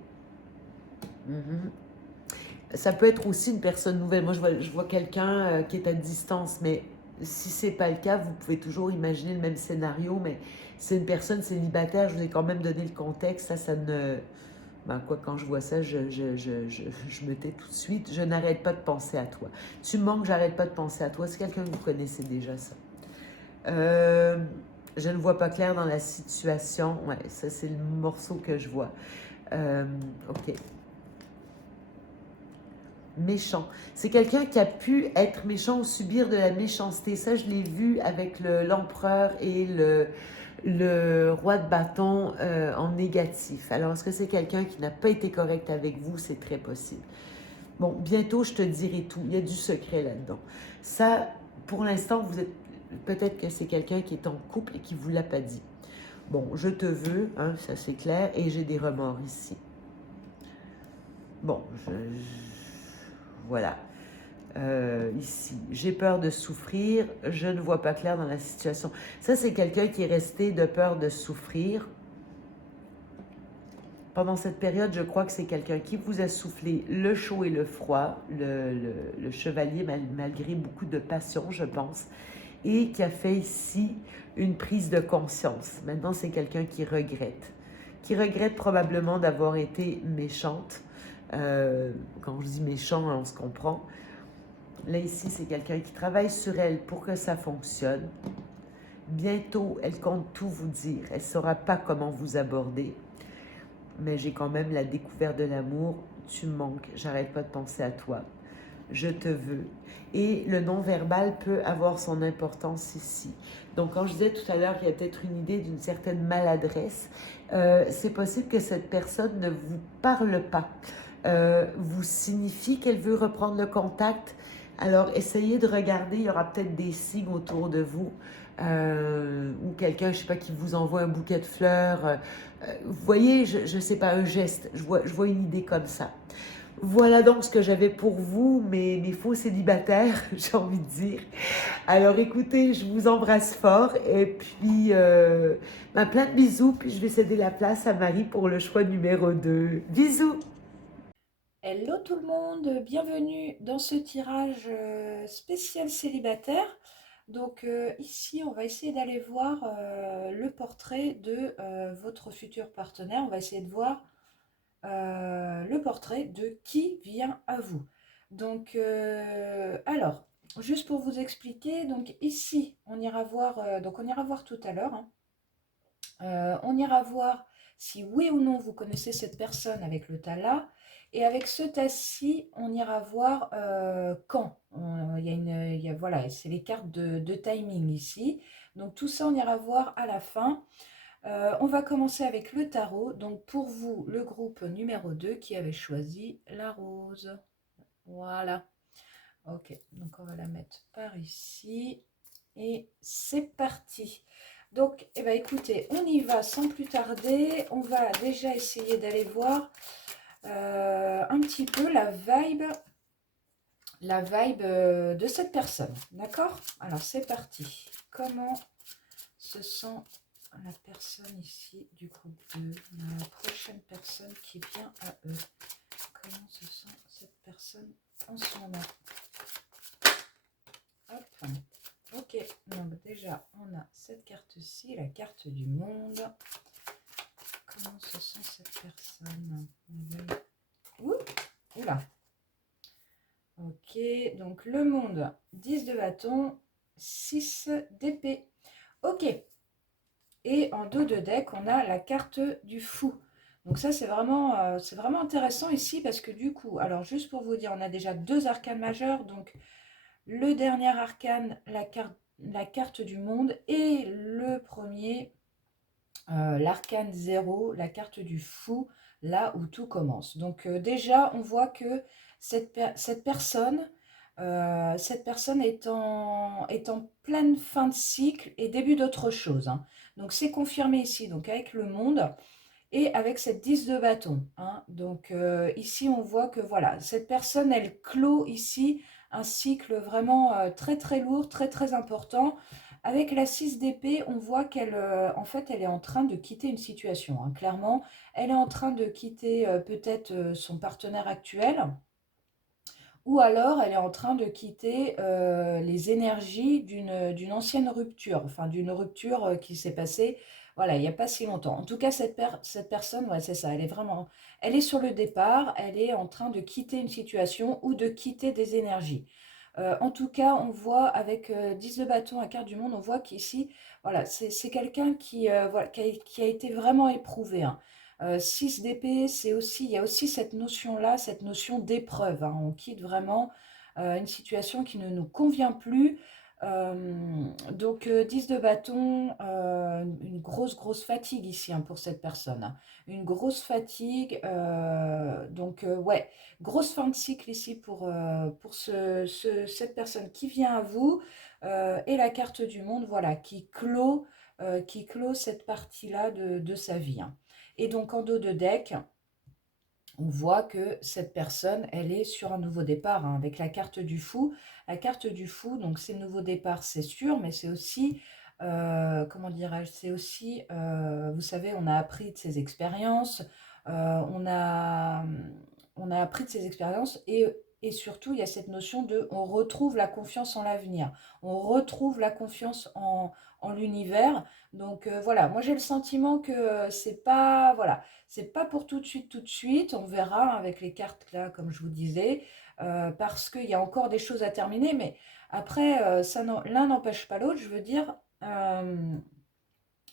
Ça peut être aussi une personne nouvelle. Moi, je vois quelqu'un qui est à distance, mais si ce n'est pas le cas, vous pouvez toujours imaginer le même scénario, mais c'est une personne célibataire. Je vous ai quand même donné le contexte. Ça ne... Ben quoi, quand je vois ça, je me tais tout de suite. Je n'arrête pas de penser à toi. Tu me manques, j'arrête pas de penser à toi. C'est quelqu'un que vous connaissez déjà, ça. Je ne vois pas clair dans la situation. Ouais, ça, c'est le morceau que je vois. Ok. Méchant. C'est quelqu'un qui a pu être méchant ou subir de la méchanceté. Ça, je l'ai vu avec l'empereur et le roi de bâton en négatif. Alors, est-ce que c'est quelqu'un qui n'a pas été correct avec vous? C'est très possible. Bon, bientôt, je te dirai tout. Il y a du secret là-dedans. Ça, pour l'instant, vous êtes... Peut-être que c'est quelqu'un qui est en couple et qui ne vous l'a pas dit. Bon, je te veux, hein, ça c'est clair, et j'ai des remords ici. Bon, voilà. Ici, j'ai peur de souffrir, je ne vois pas clair dans la situation. Ça, c'est quelqu'un qui est resté de peur de souffrir. Pendant cette période, je crois que c'est quelqu'un qui vous a soufflé le chaud et le froid, le chevalier, malgré beaucoup de passion, je pense, et qui a fait ici une prise de conscience. Maintenant, c'est quelqu'un qui regrette probablement d'avoir été méchante. Quand je dis méchant, on se comprend. Là, ici, c'est quelqu'un qui travaille sur elle pour que ça fonctionne. Bientôt, elle compte tout vous dire. Elle ne saura pas comment vous aborder. Mais j'ai quand même la découverte de l'amour. Tu me manques, j'arrête pas de penser à toi. Je te veux. Et le non-verbal peut avoir son importance ici. Donc, quand je disais tout à l'heure qu'il y a peut-être une idée d'une certaine maladresse, c'est possible que cette personne ne vous parle pas. Vous signifie qu'elle veut reprendre le contact. Alors, essayez de regarder, il y aura peut-être des signes autour de vous, ou quelqu'un, je ne sais pas, qui vous envoie un bouquet de fleurs. Vous voyez, je ne sais pas, un geste, je vois une idée comme ça. Voilà donc ce que j'avais pour vous, mes faux célibataires, j'ai envie de dire. Alors écoutez, je vous embrasse fort et puis plein de bisous, puis je vais céder la place à Marie pour le choix numéro 2. Bisous! Hello tout le monde, bienvenue dans ce tirage spécial célibataire. Donc ici, on va essayer d'aller voir le portrait de votre futur partenaire. On va essayer de voir le portrait de qui vient à vous. Donc alors, juste pour vous expliquer, donc ici, on ira voir, on ira voir tout à l'heure, hein. On ira voir si oui ou non vous connaissez cette personne avec le tas là. Et avec ce tas-ci, on ira voir quand. Voilà, c'est les cartes de timing ici. Donc tout ça, on ira voir à la fin. On va commencer avec le tarot. Donc pour vous, le groupe numéro 2 qui avait choisi la rose. Voilà. Ok, donc on va la mettre par ici. Et c'est parti. Donc, eh ben, écoutez, on y va sans plus tarder. On va déjà essayer d'aller voir un petit peu la vibe de cette personne. D'accord? Alors, c'est parti. Comment se sent la personne ici du groupe 2, la prochaine personne qui vient à eux? Comment se sent cette personne en ce moment? Hop. Ok, donc déjà, on a cette carte-ci, la carte du monde. Comment se sent cette personne? Ouh, oula. Ok, donc le monde, 10 de bâton, 6 d'épée. Ok, et en dos de deck, on a la carte du fou. Donc ça, c'est vraiment intéressant ici parce que du coup, alors juste pour vous dire, on a déjà deux arcanes majeures. Donc le dernier arcane, la carte la carte du monde et le premier, l'arcane 0, la carte du fou, là où tout commence. Donc déjà, on voit que cette personne est en pleine fin de cycle et début d'autre chose, hein. Donc c'est confirmé ici, donc avec le monde et avec cette 10 de bâton, hein. Donc ici, on voit que voilà, cette personne, elle clôt ici un cycle vraiment très très lourd, très très important. Avec la 6 d'épée, on voit qu'elle en fait, elle est en train de quitter une situation, hein, clairement. Elle est en train de quitter peut-être son partenaire actuel, ou alors elle est en train de quitter les énergies d'une ancienne rupture, enfin d'une rupture qui s'est passée, voilà, il n'y a pas si longtemps. En tout cas, cette personne, ouais, c'est ça, elle est sur le départ, elle est en train de quitter une situation ou de quitter des énergies. En tout cas, on voit avec 10 de bâton à carte du monde, on voit qu'ici, voilà, c'est quelqu'un qui, voilà, qui a été vraiment éprouvé, hein. 6 d'épée, il y a aussi cette notion-là, cette notion d'épreuve, hein. On quitte vraiment une situation qui ne nous convient plus. Donc 10 de bâton, une grosse fatigue ici, hein, pour cette personne, hein. Une grosse fatigue. Ouais, grosse fin de cycle ici pour cette personne qui vient à vous. Et la carte du monde, voilà, qui clôt cette partie-là de sa vie, hein. Et donc en dos de deck, on voit que cette personne, elle est sur un nouveau départ, hein, avec la carte du fou. La carte du fou, donc c'est nouveau départ, c'est sûr, mais c'est aussi, comment dirais-je, c'est aussi, vous savez, on a appris de ses expériences, on a, on a appris de ses expériences et surtout, il y a cette notion de, on retrouve la confiance en l'avenir, on retrouve la confiance en l'univers. Donc voilà, moi j'ai le sentiment que c'est pas, voilà, c'est pas pour tout de suite, tout de suite. On verra avec les cartes là, comme je vous disais, parce qu'il y a encore des choses à terminer. Mais après, l'un n'empêche pas l'autre. Je veux dire,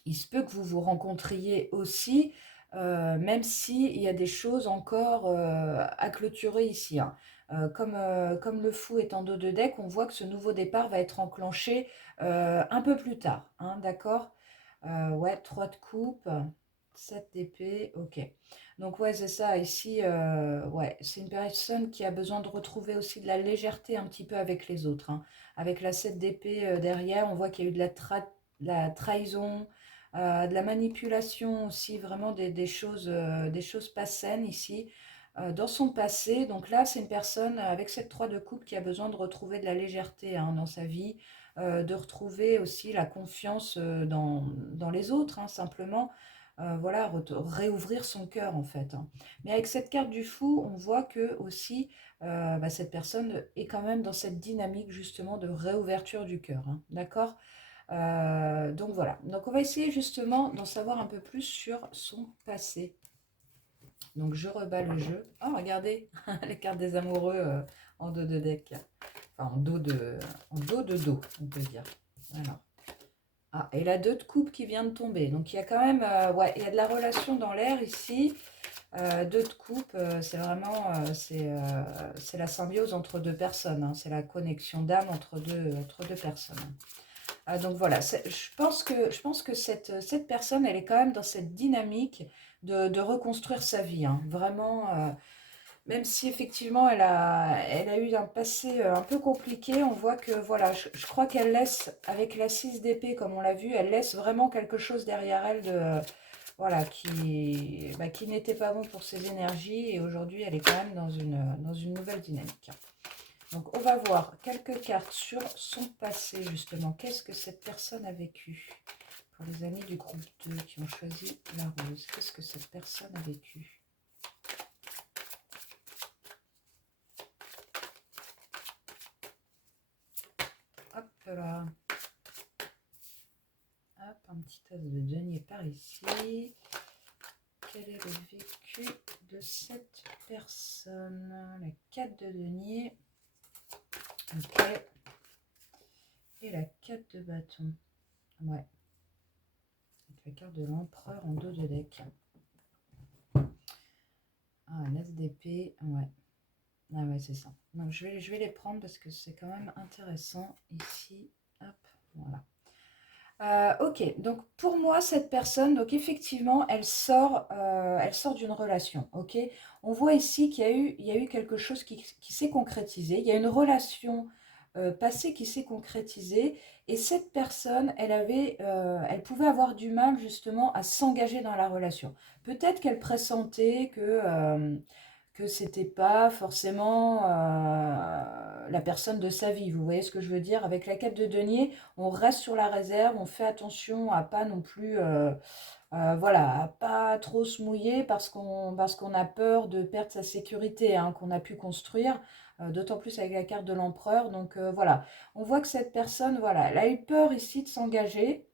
il se peut que vous vous rencontriez aussi, même s'il y a des choses encore à clôturer ici, hein. Comme le fou est en dos de deck, on voit que ce nouveau départ va être enclenché un peu plus tard, hein, d'accord. Ouais, 3 de coupe, 7 d'épée, ok. Donc ouais, c'est ça, ici, ouais, c'est une personne qui a besoin de retrouver aussi de la légèreté un petit peu avec les autres, hein. Avec la 7 d'épée derrière, on voit qu'il y a eu de la trahison, de la manipulation aussi, vraiment des choses pas saines ici, dans son passé. Donc là, c'est une personne avec cette 3 de coupe qui a besoin de retrouver de la légèreté, hein, dans sa vie, de retrouver aussi la confiance dans les autres, hein, simplement. Voilà, réouvrir son cœur en fait, hein. Mais avec cette carte du fou, on voit que aussi cette personne est quand même dans cette dynamique justement de réouverture du cœur, hein, d'accord. Donc voilà, donc on va essayer justement d'en savoir un peu plus sur son passé. Donc je rebats le jeu. Oh regardez, les cartes des amoureux en dos de deck. Enfin en dos, on peut dire. Alors. Ah, et la 2 de coupe qui vient de tomber. Donc il y a quand même, ouais, il y a de la relation dans l'air ici. 2 de coupe, c'est vraiment, c'est la symbiose entre deux personnes, hein. C'est la connexion d'âme entre deux personnes. Donc voilà, je pense que cette personne, elle est quand même dans cette dynamique de reconstruire sa vie, hein. Vraiment, même si effectivement elle a eu un passé un peu compliqué, on voit que voilà, je crois qu'elle laisse, avec la 6 d'épée comme on l'a vu, elle laisse vraiment quelque chose derrière elle de, voilà, qui n'était pas bon pour ses énergies et aujourd'hui elle est quand même dans une nouvelle dynamique. Donc, on va voir quelques cartes sur son passé, justement. Qu'est-ce que cette personne a vécu? Pour les amis du groupe 2 qui ont choisi la rose, qu'est-ce que cette personne a vécu? Hop là. Hop, un petit tas de denier par ici. Quel est le vécu de cette personne? La 4 de denier. Ok. Et la 4 de bâton. Ouais. La carte de l'empereur en dos de deck. Ah, un as d'épée. Ouais. Ah ouais, c'est ça. Donc je vais les prendre parce que c'est quand même intéressant ici. Hop. Voilà. Ok, donc pour moi, cette personne, donc effectivement, elle sort d'une relation, ok? On voit ici il y a eu quelque chose qui s'est concrétisé, il y a une relation passée qui s'est concrétisée, et cette personne, elle pouvait avoir du mal justement à s'engager dans la relation. Peut-être qu'elle pressentait que c'était pas forcément la personne de sa vie. Vous voyez ce que je veux dire? Avec la quête de denier, on reste sur la réserve, on fait attention à pas non plus, voilà, à pas trop se mouiller parce qu'on a peur de perdre sa sécurité, hein, qu'on a pu construire, d'autant plus avec la carte de l'empereur. Donc voilà, on voit que cette personne, voilà, elle a eu peur ici de s'engager.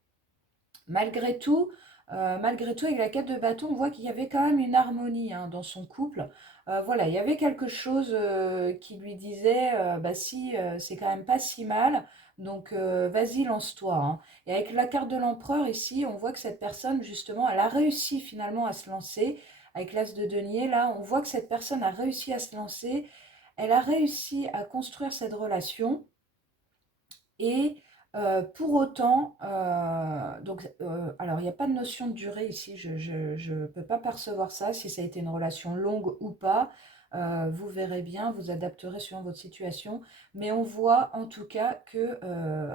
Malgré tout, avec la quête de bâton, on voit qu'il y avait quand même une harmonie, hein, dans son couple. Voilà, il y avait quelque chose qui lui disait, bah si, c'est quand même pas si mal, donc vas-y, lance-toi, hein. Et avec la carte de l'empereur ici, on voit que cette personne, justement, elle a réussi finalement à se lancer. Avec l'as de denier, là, on voit que cette personne a réussi à se lancer. Elle a réussi à construire cette relation. Et pour autant, alors il n'y a pas de notion de durée ici, je ne peux pas percevoir ça, si ça a été une relation longue ou pas. Vous verrez bien, vous adapterez selon votre situation. Mais on voit en tout cas que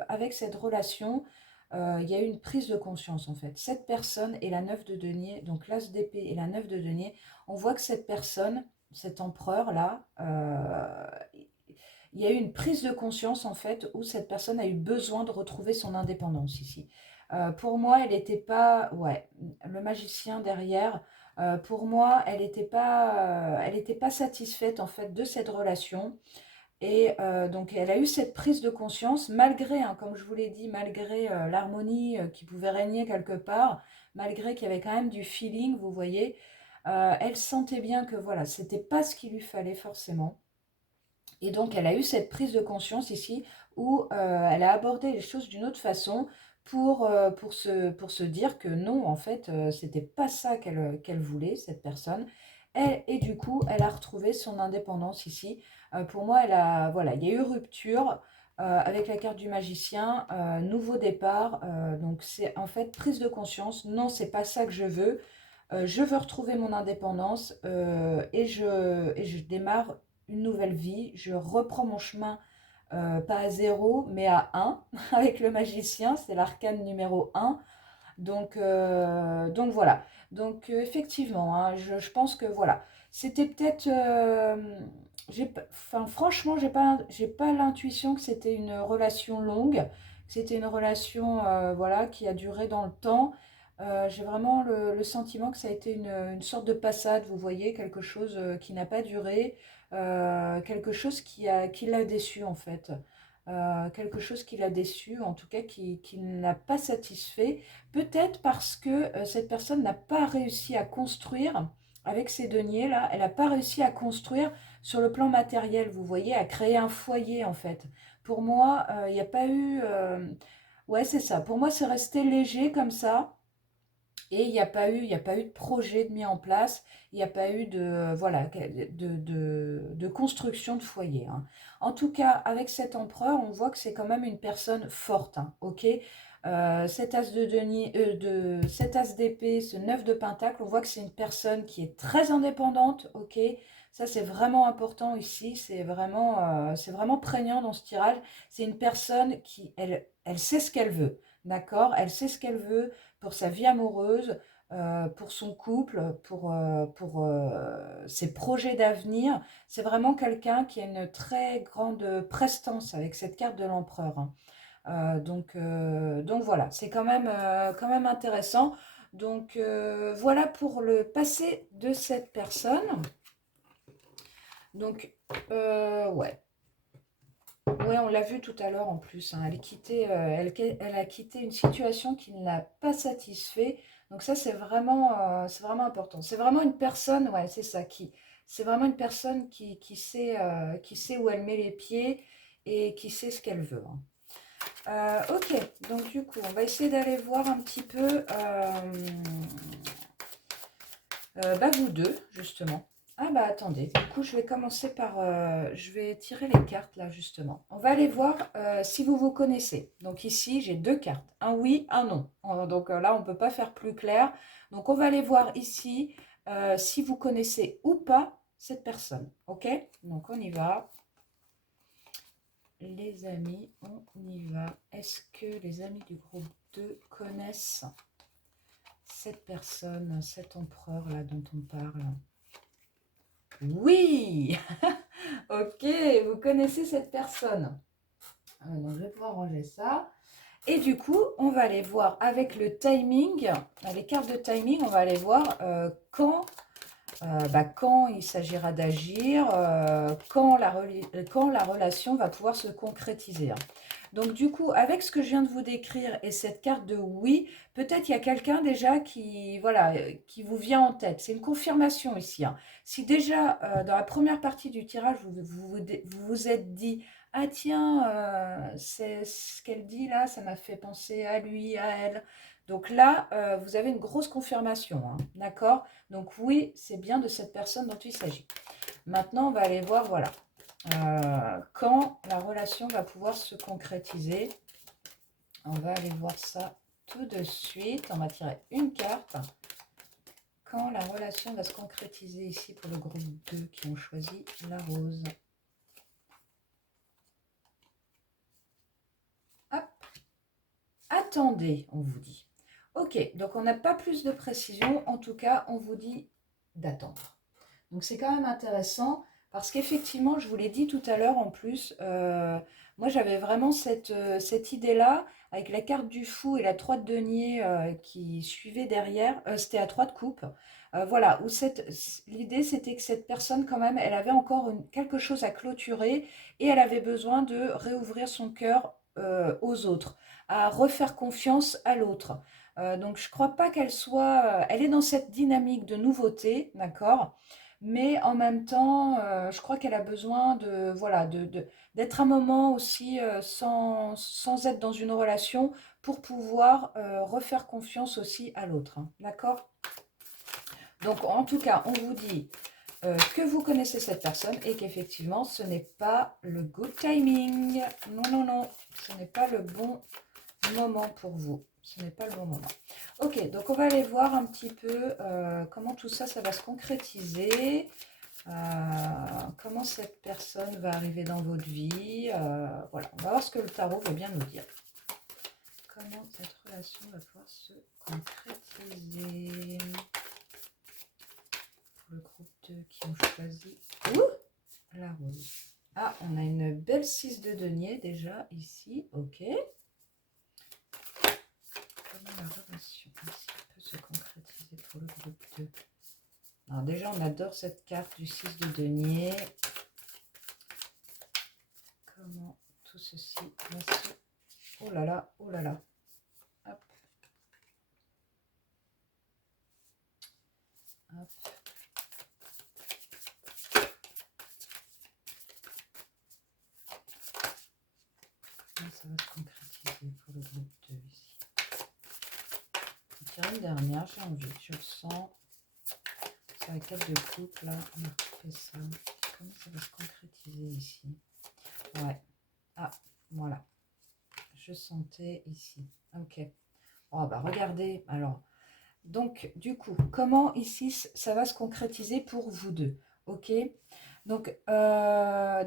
avec cette relation, il y a eu une prise de conscience en fait. Cette personne et la neuf de denier, donc l'as d'épée et la neuf de denier, on voit que cette personne, cet empereur-là, il y a eu une prise de conscience en fait où cette personne a eu besoin de retrouver son indépendance ici. Pour moi, elle n'était pas, ouais, le magicien derrière. Pour moi, elle était pas satisfaite en fait de cette relation. Et donc, elle a eu cette prise de conscience malgré, hein, comme je vous l'ai dit, malgré l'harmonie qui pouvait régner quelque part, malgré qu'il y avait quand même du feeling, vous voyez. Elle sentait bien que voilà, c'était pas ce qu'il lui fallait forcément. Et donc, elle a eu cette prise de conscience ici où elle a abordé les choses d'une autre façon pour se dire que non, en fait, c'était pas ça qu'elle voulait, cette personne. Et du coup, elle a retrouvé son indépendance ici. Pour moi, voilà, il y a eu rupture avec la carte du magicien, nouveau départ. Donc, c'est en fait prise de conscience. Non, c'est pas ça que je veux. Je veux retrouver mon indépendance et je démarre une nouvelle vie. Je reprends mon chemin, pas à zéro, mais à un avec le magicien. C'est l'arcane numéro un. Donc voilà. Donc effectivement, hein, je pense que voilà. C'était peut-être... enfin, franchement, j'ai pas l'intuition que c'était une relation longue, que c'était une relation voilà, qui a duré dans le temps. J'ai vraiment le sentiment que ça a été une sorte de passade, vous voyez, quelque chose qui n'a pas duré, quelque chose qui l'a déçu en fait. Quelque chose qui l'a déçu, en tout cas qui n'a pas satisfait. Peut-être parce que cette personne n'a pas réussi à construire avec ces deniers-là, elle n'a pas réussi à construire sur le plan matériel, vous voyez, à créer un foyer en fait. Pour moi, il n'y a pas eu... ouais, c'est ça. Pour moi, c'est resté léger comme ça. Et il y a pas eu de projet de mis en place, il n'y a pas eu de, voilà, de construction de foyer, hein. En tout cas, avec cet empereur, on voit que c'est quand même une personne forte, hein, ok. Cet as de denier, cet as d'épée, ce neuf de pentacle, on voit que c'est une personne qui est très indépendante, ok. Ça, c'est vraiment important ici, c'est vraiment prégnant dans ce tirage. C'est une personne elle sait ce qu'elle veut, d'accord? Elle sait ce qu'elle veut pour sa vie amoureuse, pour son couple, pour ses projets d'avenir. C'est vraiment quelqu'un qui a une très grande prestance avec cette carte de l'empereur, hein. Donc voilà, c'est quand même intéressant. Donc voilà pour le passé de cette personne. Donc ouais. Ouais, on l'a vu tout à l'heure en plus, hein. Elle a quitté une situation qui ne l'a pas satisfait. Donc ça, c'est vraiment important. C'est vraiment une personne, ouais, c'est ça, c'est vraiment une personne qui sait où elle met les pieds et qui sait ce qu'elle veut, hein. Ok, donc du coup, on va essayer d'aller voir un petit peu, bah, vous deux, justement. Ah bah attendez, du coup je vais commencer par... je vais tirer les cartes là justement. On va aller voir si vous vous connaissez. Donc ici j'ai deux cartes, un oui, un non. Donc là on ne peut pas faire plus clair. Donc on va aller voir ici si vous connaissez ou pas cette personne. Ok? Donc on y va. Les amis, on y va. Est-ce que les amis du groupe 2 connaissent cette personne, cet empereur là dont on parle? Oui. Ok, vous connaissez cette personne. Donc, je vais pouvoir ranger ça. Et du coup, on va aller voir avec le timing, les cartes de timing, on va aller voir quand il s'agira d'agir, quand la relation va pouvoir se concrétiser, hein. Donc du coup, avec ce que je viens de vous décrire et cette carte de oui, peut-être il y a quelqu'un déjà qui, voilà, qui vous vient en tête. C'est une confirmation ici, hein. Si déjà, dans la première partie du tirage, vous vous êtes dit, ah tiens, c'est ce qu'elle dit là, ça m'a fait penser à lui, à elle. Donc là, vous avez une grosse confirmation, hein, d'accord? Donc oui, c'est bien de cette personne dont il s'agit. Maintenant, on va aller voir, voilà, quand la relation va pouvoir se concrétiser. On va aller voir ça tout de suite. On va tirer une carte. Quand la relation va se concrétiser ici pour le groupe 2 qui ont choisi la rose. Hop. Attendez, on vous dit. Ok, donc on n'a pas plus de précision. En tout cas, on vous dit d'attendre. Donc c'est quand même intéressant parce qu'effectivement, je vous l'ai dit tout à l'heure en plus, moi j'avais vraiment cette idée-là avec la carte du fou et la 3 de denier qui suivait derrière, c'était à 3 de coupe. Voilà, où l'idée c'était que cette personne quand même, elle avait encore quelque chose à clôturer et elle avait besoin de réouvrir son cœur aux autres, à refaire confiance à l'autre. Donc je ne crois pas qu'elle soit... elle est dans cette dynamique de nouveauté, d'accord? Mais en même temps, je crois qu'elle a besoin de, voilà, d'être un moment aussi sans être dans une relation pour pouvoir refaire confiance aussi à l'autre, hein. D'accord? Donc, en tout cas, on vous dit que vous connaissez cette personne et qu'effectivement, ce n'est pas le good timing. Non, non, non, ce n'est pas le bon moment pour vous. Ce n'est pas le bon moment. Ok, donc on va aller voir un petit peu comment tout ça, ça va se concrétiser. Comment cette personne va arriver dans votre vie. Voilà, on va voir ce que le tarot veut bien nous dire. Comment cette relation va pouvoir se concrétiser pour le groupe 2 qui ont choisi la rose. Ah, on a une belle 6 de denier déjà ici. Ok. Comment la relation ici peut se concrétiser pour le groupe 2? Alors déjà, on adore cette carte du 6 de denier. Comment tout ceci va se... Oh là là, oh là là. Hop. Hop. Comment ça va se concrétiser pour le groupe 2 ici? Je vais tirer une dernière, j'ai envie, je le sens. C'est la carte de coupe, là, on a refait ça. Comment ça va se concrétiser ici? Ouais. Ah, voilà. Je sentais ici. Ok. Oh, bah regardez, alors. Donc, du coup, comment ici, ça va se concrétiser pour vous deux? Ok. Donc,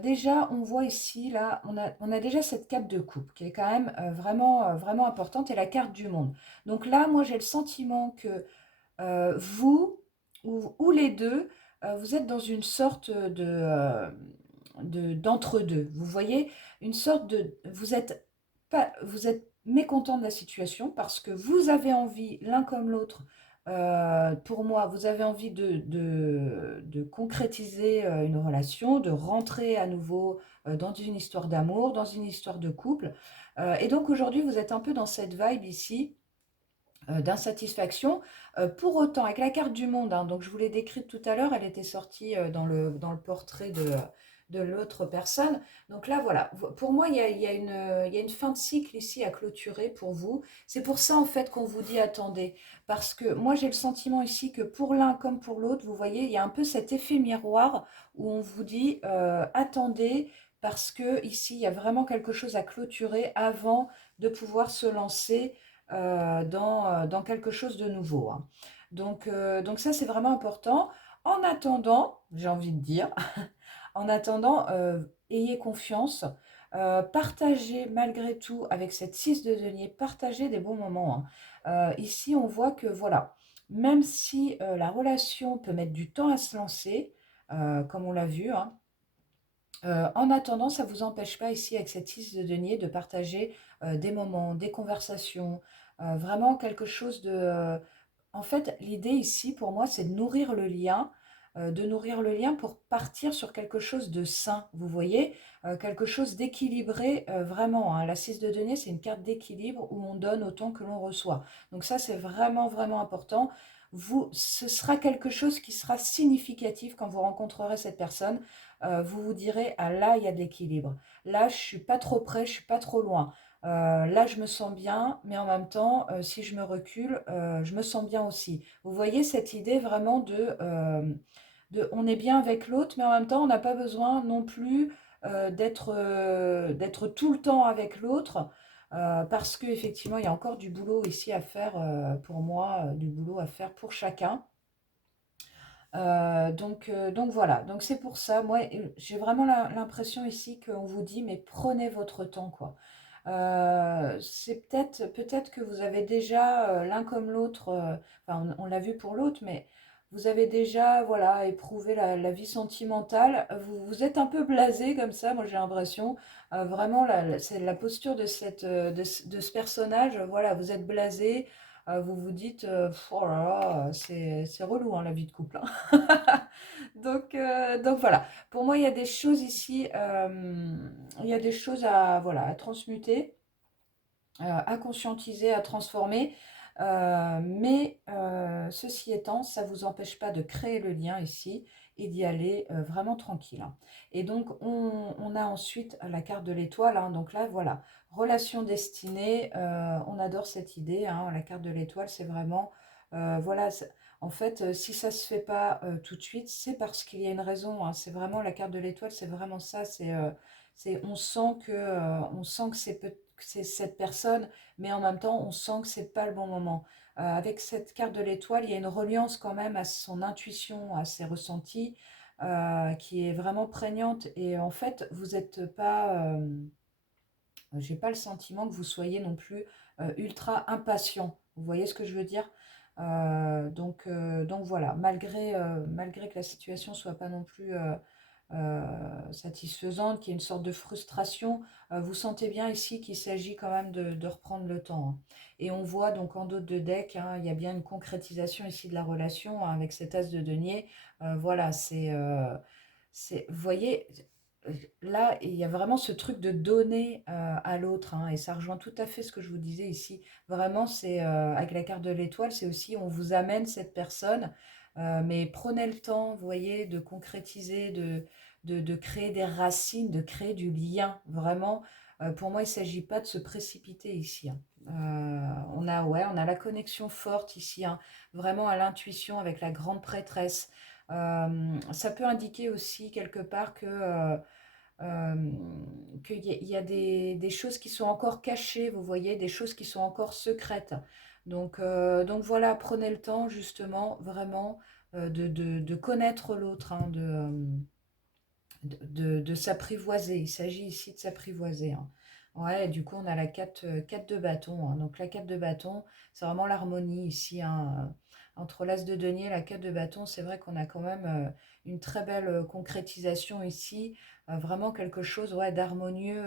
déjà, on voit ici, là, on a déjà cette carte de coupe qui est quand même vraiment importante et la carte du monde. Donc là, moi, j'ai le sentiment que vous ou les deux, vous êtes dans une sorte d'entre-deux. Vous voyez, une sorte de... vous êtes mécontent de la situation parce que vous avez envie, l'un comme l'autre, pour moi, vous avez envie de concrétiser une relation, de rentrer à nouveau dans une histoire d'amour, dans une histoire de couple. Et donc aujourd'hui, vous êtes un peu dans cette vibe ici d'insatisfaction. Pour autant, avec la carte du monde, hein, donc je vous l'ai décrite tout à l'heure, elle était sortie dans le portrait de l'autre personne. Donc là, voilà, pour moi, il y a une fin de cycle ici à clôturer pour vous. C'est pour ça, en fait, qu'on vous dit attendez. Parce que moi, j'ai le sentiment ici que pour l'un comme pour l'autre, vous voyez, il y a un peu cet effet miroir où on vous dit attendez, parce que ici, il y a vraiment quelque chose à clôturer avant de pouvoir se lancer dans quelque chose de nouveau, hein. Donc ça, c'est vraiment important. En attendant, j'ai envie de dire, en attendant, ayez confiance, partagez malgré tout avec cette 6 de denier, partagez des bons moments, hein. Ici, on voit que voilà, même si la relation peut mettre du temps à se lancer, comme on l'a vu, hein, en attendant, ça ne vous empêche pas ici avec cette 6 de denier de partager des moments, des conversations, vraiment quelque chose de, en fait, l'idée ici, pour moi, c'est de nourrir le lien pour partir sur quelque chose de sain, vous voyez, quelque chose d'équilibré, vraiment, hein. La 6 de denier, c'est une carte d'équilibre où on donne autant que l'on reçoit. Donc ça, c'est vraiment, vraiment important. Vous, ce sera quelque chose qui sera significatif quand vous rencontrerez cette personne. Vous vous direz, ah là, il y a de l'équilibre. Là, je suis pas trop près, je suis pas trop loin. Là, je me sens bien, mais en même temps, si je me recule, je me sens bien aussi. Vous voyez cette idée vraiment on est bien avec l'autre, mais en même temps, on n'a pas besoin non plus d'être tout le temps avec l'autre, parce qu'effectivement, il y a encore du boulot ici à faire pour moi, du boulot à faire pour chacun. Donc voilà, donc c'est pour ça, moi j'ai vraiment l'impression ici qu'on vous dit mais prenez votre temps quoi. C'est peut-être que vous avez déjà l'un comme l'autre, enfin on l'a vu pour l'autre, mais vous avez déjà voilà éprouvé la vie sentimentale. Vous êtes un peu blasé comme ça, moi j'ai l'impression. Vraiment c'est la posture de de ce personnage. Voilà, vous êtes blasé. Vous vous dites oh là là, c'est relou hein, la vie de couple, hein. Donc voilà. Pour moi, il y a des choses ici, il y a des choses à, voilà, à transmuter, à conscientiser, à transformer. Mais ceci étant, ça ne vous empêche pas de créer le lien ici et d'y aller vraiment tranquille, hein. Et donc, on a ensuite la carte de l'étoile, hein. Donc là, voilà, relation destinée, on adore cette idée, hein. La carte de l'étoile, c'est vraiment, voilà, en fait, si ça ne se fait pas tout de suite, c'est parce qu'il y a une raison, hein. C'est vraiment la carte de l'étoile, c'est vraiment ça. On sent que que c'est cette personne, mais en même temps, on sent que c'est pas le bon moment. Avec cette carte de l'étoile, il y a une reliance quand même à son intuition, à ses ressentis, qui est vraiment prégnante. Et en fait, vous n'êtes pas, j'ai pas le sentiment que vous soyez non plus ultra impatient. Vous voyez ce que je veux dire? Donc voilà, malgré que la situation soit pas non plus satisfaisante, qu'il y ait une sorte de frustration, vous sentez bien ici qu'il s'agit quand même de reprendre le temps, hein. Et on voit donc en dos de deck, hein, il y a bien une concrétisation ici de la relation, hein, avec cet as de denier. Voilà, vous voyez, là, il y a vraiment ce truc de donner à l'autre, hein, et ça rejoint tout à fait ce que je vous disais ici. Vraiment, c'est avec la carte de l'étoile, c'est aussi on vous amène cette personne, mais prenez le temps, vous voyez, de concrétiser, de créer des racines, de créer du lien. Vraiment, pour moi, il ne s'agit pas de se précipiter ici, hein. Ouais, on a la connexion forte ici, hein, vraiment à l'intuition avec la grande prêtresse. Ça peut indiquer aussi quelque part que euh, qu'il y a des choses qui sont encore cachées, vous voyez, des choses qui sont encore secrètes. Donc voilà, prenez le temps justement vraiment de connaître l'autre, hein, de s'apprivoiser. Il s'agit ici de s'apprivoiser, hein. Ouais, du coup, on a la 4 de bâton, hein. Donc la 4 de bâton, c'est vraiment l'harmonie ici, hein. Entre l'as de denier et la 4 de bâton, c'est vrai qu'on a quand même une très belle concrétisation ici. Vraiment quelque chose, ouais, d'harmonieux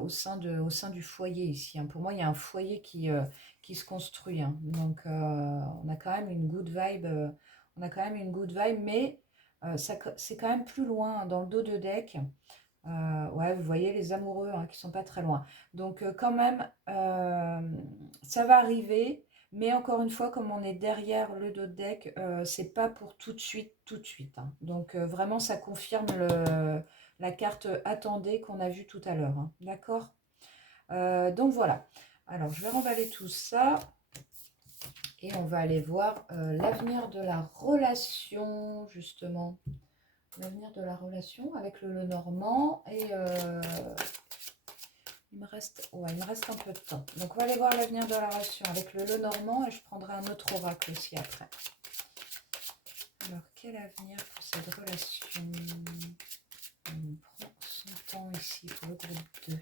au sein du foyer ici, hein. Pour moi, il y a un foyer qui se construit, hein. Donc on a quand même une good vibe. On a quand même une good vibe, mais c'est quand même plus loin, hein, dans le dos de deck. Ouais, vous voyez les amoureux, hein, qui sont pas très loin. Donc quand même, ça va arriver. Mais encore une fois, comme on est derrière le dos de deck, c'est pas pour tout de suite, hein. Donc vraiment, ça confirme la carte attendez qu'on a vue tout à l'heure, hein, d'accord? Donc voilà. Alors, je vais remballer tout ça et on va aller voir l'avenir de la relation, justement. L'avenir de la relation avec le Lenormand. Et il me reste un peu de temps. Donc, on va aller voir l'avenir de la relation avec le Lenormand et je prendrai un autre oracle aussi après. Alors, quel avenir pour cette relation? On prend son temps ici pour le groupe 2.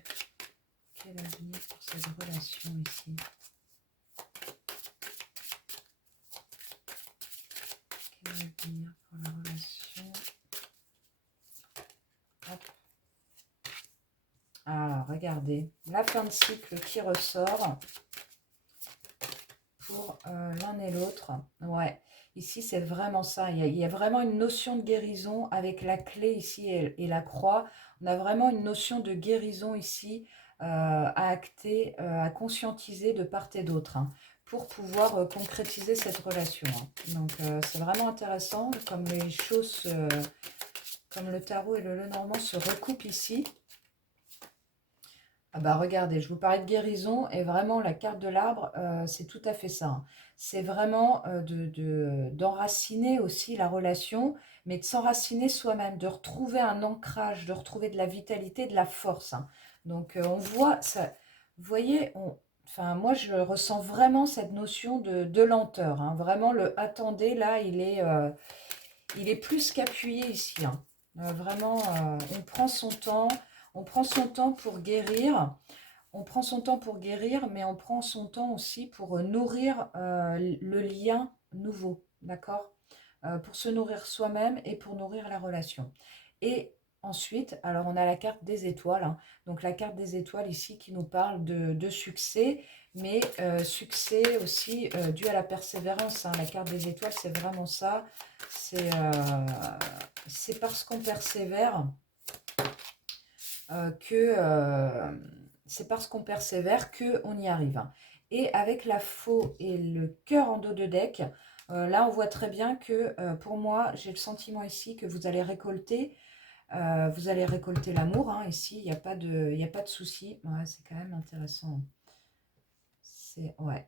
Quel avenir pour cette relation ici? Quel avenir pour la relation? Hop. Ah, regardez, la fin de cycle qui ressort pour l'un et l'autre. Ouais, ici c'est vraiment ça. Il y a vraiment une notion de guérison avec la clé ici et la croix. On a vraiment une notion de guérison ici à acter, à conscientiser de part et d'autre, hein, pour pouvoir concrétiser cette relation, hein. Donc c'est vraiment intéressant comme les choses, comme le tarot et le Lenormand se recoupent ici. Ah bah regardez, je vous parlais de guérison et vraiment la carte de l'arbre, c'est tout à fait ça, hein. C'est vraiment d'enraciner aussi la relation, mais de s'enraciner soi-même, de retrouver un ancrage, de retrouver de la vitalité, de la force, hein. Donc on voit ça, vous voyez, enfin moi je ressens vraiment cette notion de lenteur, hein. Vraiment le attendez là, il est plus qu'appuyé ici, hein. Vraiment, on prend son temps. On prend son temps pour guérir. On prend son temps pour guérir, mais on prend son temps aussi pour nourrir le lien nouveau, d'accord? Pour se nourrir soi-même et pour nourrir la relation. Et ensuite, alors on a la carte des étoiles, hein. Donc la carte des étoiles ici qui nous parle de succès, mais succès aussi dû à la persévérance, hein. La carte des étoiles, c'est vraiment ça. C'est parce qu'on persévère c'est parce qu'on persévère qu'on y arrive, hein. Et avec la faux et le cœur en dos de deck, là on voit très bien que pour moi, j'ai le sentiment ici que vous allez récolter l'amour, hein. Ici, il n'y a pas de souci. Ouais, c'est quand même intéressant. Ouais.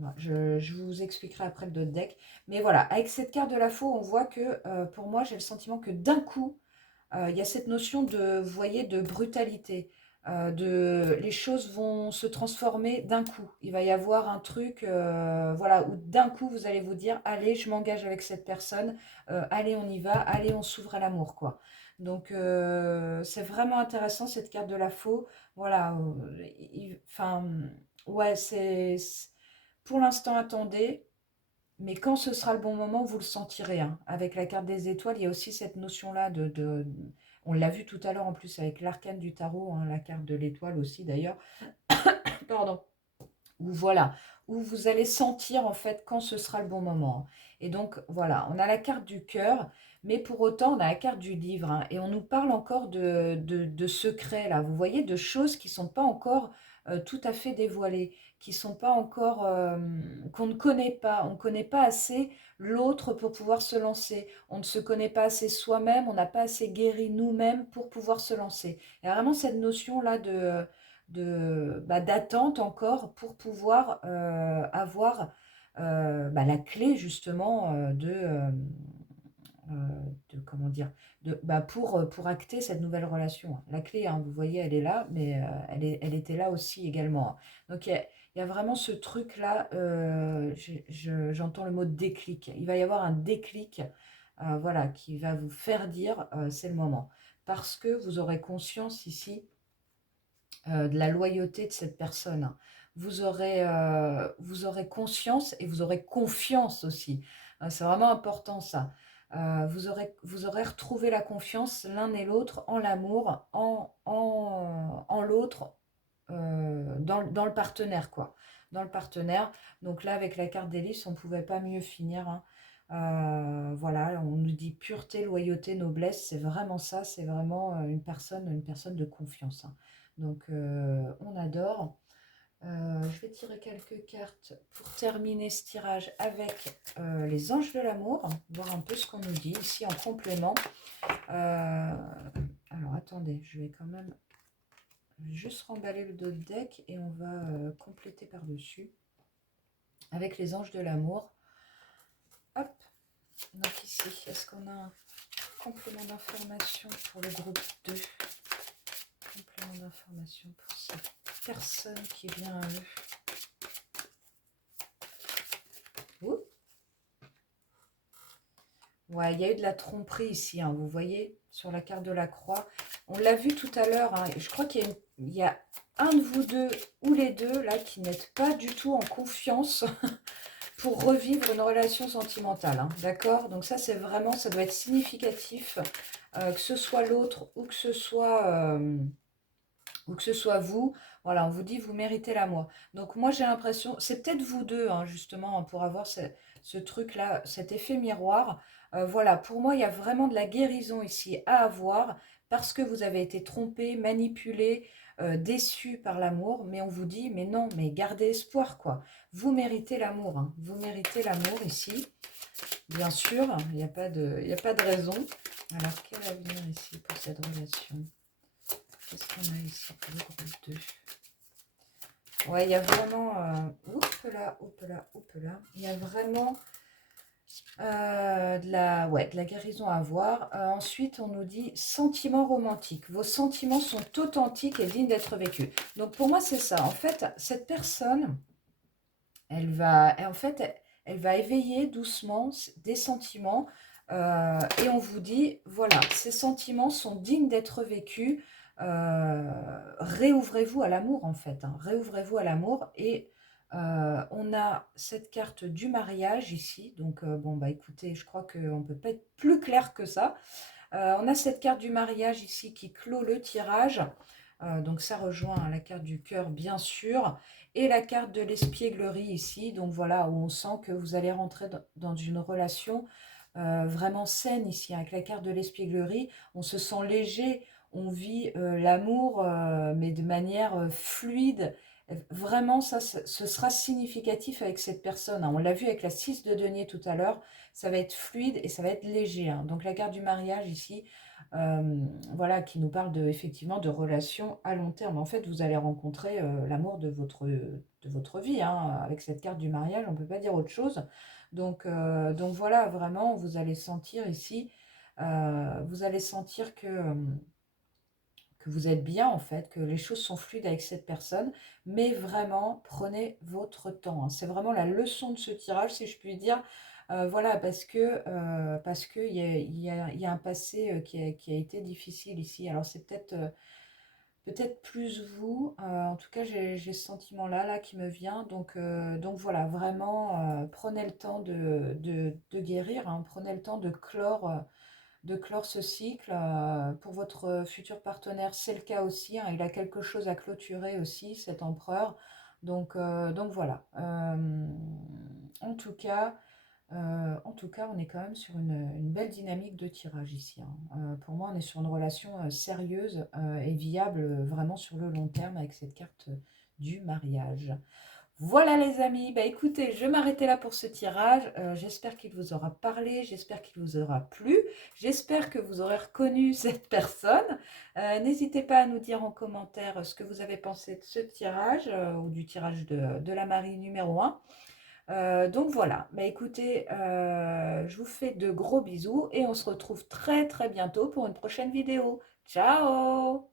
Ouais, je vous expliquerai après le dos de deck. Mais voilà, avec cette carte de la faux, on voit que pour moi, j'ai le sentiment que d'un coup, il y a cette notion de, vous voyez, de brutalité. Les choses vont se transformer d'un coup. Il va y avoir un truc, voilà, où d'un coup, vous allez vous dire, allez, je m'engage avec cette personne, allez, on y va, allez, on s'ouvre à l'amour, quoi. Donc, c'est vraiment intéressant, cette carte de la faux. Voilà, enfin, ouais, pour l'instant, attendez. Mais quand ce sera le bon moment, vous le sentirez, hein. Avec la carte des étoiles, il y a aussi cette notion-là on l'a vu tout à l'heure en plus avec l'arcane du tarot, hein, la carte de l'étoile aussi d'ailleurs. Pardon. Où voilà, où vous allez sentir en fait quand ce sera le bon moment. Et donc voilà, on a la carte du cœur, mais pour autant on a la carte du livre, hein, et on nous parle encore de secrets là, vous voyez, de choses qui ne sont pas encore tout à fait dévoilées, qui sont pas encore, qu'on ne connaît pas, on ne connaît pas assez l'autre pour pouvoir se lancer, on ne se connaît pas assez soi-même, on n'a pas assez guéri nous-mêmes pour pouvoir se lancer. Il y a vraiment cette notion là d'attente encore pour pouvoir avoir la clé justement comment dire, pour acter cette nouvelle relation. La clé, hein, vous voyez, elle est là, mais elle était là aussi également. Donc il y a vraiment ce truc-là, j'entends le mot déclic. Il va y avoir un déclic, voilà, qui va vous faire dire c'est le moment. Parce que vous aurez conscience ici de la loyauté de cette personne. Vous aurez conscience et vous aurez confiance aussi. C'est vraiment important ça. Vous aurez retrouvé la confiance l'un et l'autre en l'amour, en l'autre, dans le partenaire, quoi. Dans le partenaire. Donc là, avec la carte d'hélice, on ne pouvait pas mieux finir, hein. Voilà, on nous dit pureté, loyauté, noblesse, c'est vraiment ça, c'est vraiment une personne de confiance, hein. Donc on adore. Je vais tirer quelques cartes pour terminer ce tirage avec les anges de l'amour, voir un peu ce qu'on nous dit ici en complément. Alors Alors, attendez, je vais quand même juste remballer le dos de deck et on va compléter par-dessus avec les anges de l'amour. Hop, donc ici, est-ce qu'on a un complément d'information pour le groupe 2? Complément d'information pour cette personne qui vient à eux. Ouh. Ouais, il y a eu de la tromperie ici, hein, vous voyez, sur la carte de la croix. On l'a vu tout à l'heure, hein, je crois qu'il y a un de vous deux ou les deux, là, qui n'êtes pas du tout en confiance pour revivre une relation sentimentale, hein, d'accord? Donc ça, c'est vraiment, ça doit être significatif, que ce soit l'autre ou que ce soit vous. Voilà, on vous dit, vous méritez l'amour. Donc moi, j'ai l'impression, c'est peut-être vous deux, hein, justement, pour avoir ce truc-là, cet effet miroir. Voilà, pour moi, il y a vraiment de la guérison ici à avoir parce que vous avez été trompé, manipulé, déçu par l'amour. Mais on vous dit, mais non, mais gardez espoir, quoi. Vous méritez l'amour, hein. Vous méritez l'amour ici. Bien sûr, il y a pas de raison. Alors, quel avenir ici pour cette relation? Qu'est-ce qu'on a ici pour le groupe 2? Ouais, il y a vraiment... oups là, oups là, oups là. Il y a vraiment de la guérison à avoir. Ensuite, on nous dit sentiments romantiques. Vos sentiments sont authentiques et dignes d'être vécus. Donc, pour moi, c'est ça. En fait, cette personne, elle va éveiller doucement des sentiments. Et on vous dit, voilà, ces sentiments sont dignes d'être vécus. Réouvrez-vous à l'amour, en fait, hein. Réouvrez-vous à l'amour. Et on a cette carte du mariage ici. Donc, bon, bah écoutez, je crois qu'on ne peut pas être plus clair que ça. On a cette carte du mariage ici qui clôt le tirage. Donc ça rejoint la carte du cœur, bien sûr. Et la carte de l'espièglerie ici. Donc voilà, où on sent que vous allez rentrer dans une relation vraiment saine ici. Avec la carte de l'espièglerie, on se sent léger. On vit l'amour, mais de manière fluide. Vraiment, ça, ce sera significatif avec cette personne, hein. On l'a vu avec la 6 de denier tout à l'heure. Ça va être fluide et ça va être léger, hein. Donc la carte du mariage ici, voilà, qui nous parle effectivement de relations à long terme. En fait, vous allez rencontrer l'amour de votre vie, hein. Avec cette carte du mariage, on ne peut pas dire autre chose. Donc voilà, vraiment, vous allez sentir ici, vous allez sentir que vous êtes bien en fait, que les choses sont fluides avec cette personne, mais vraiment prenez votre temps, hein. C'est vraiment la leçon de ce tirage, si je puis dire. Voilà, parce que il y a un passé qui a été difficile ici. Alors c'est peut-être plus vous, en tout cas j'ai ce sentiment-là là, qui me vient. Donc voilà, vraiment prenez le temps de guérir, hein. Prenez le temps de clore ce cycle. Pour votre futur partenaire, c'est le cas aussi, hein. Il a quelque chose à clôturer aussi, cet empereur. Donc voilà. En tout cas, on est quand même sur une belle dynamique de tirage ici, hein. Pour moi, on est sur une relation sérieuse et viable vraiment sur le long terme avec cette carte du mariage. Voilà les amis, bah écoutez, je vais m'arrêter là pour ce tirage. J'espère qu'il vous aura parlé, j'espère qu'il vous aura plu, j'espère que vous aurez reconnu cette personne. N'hésitez pas à nous dire en commentaire ce que vous avez pensé de ce tirage ou du tirage de la Marie numéro 1. Donc voilà, bah écoutez, je vous fais de gros bisous et on se retrouve très très bientôt pour une prochaine vidéo. Ciao!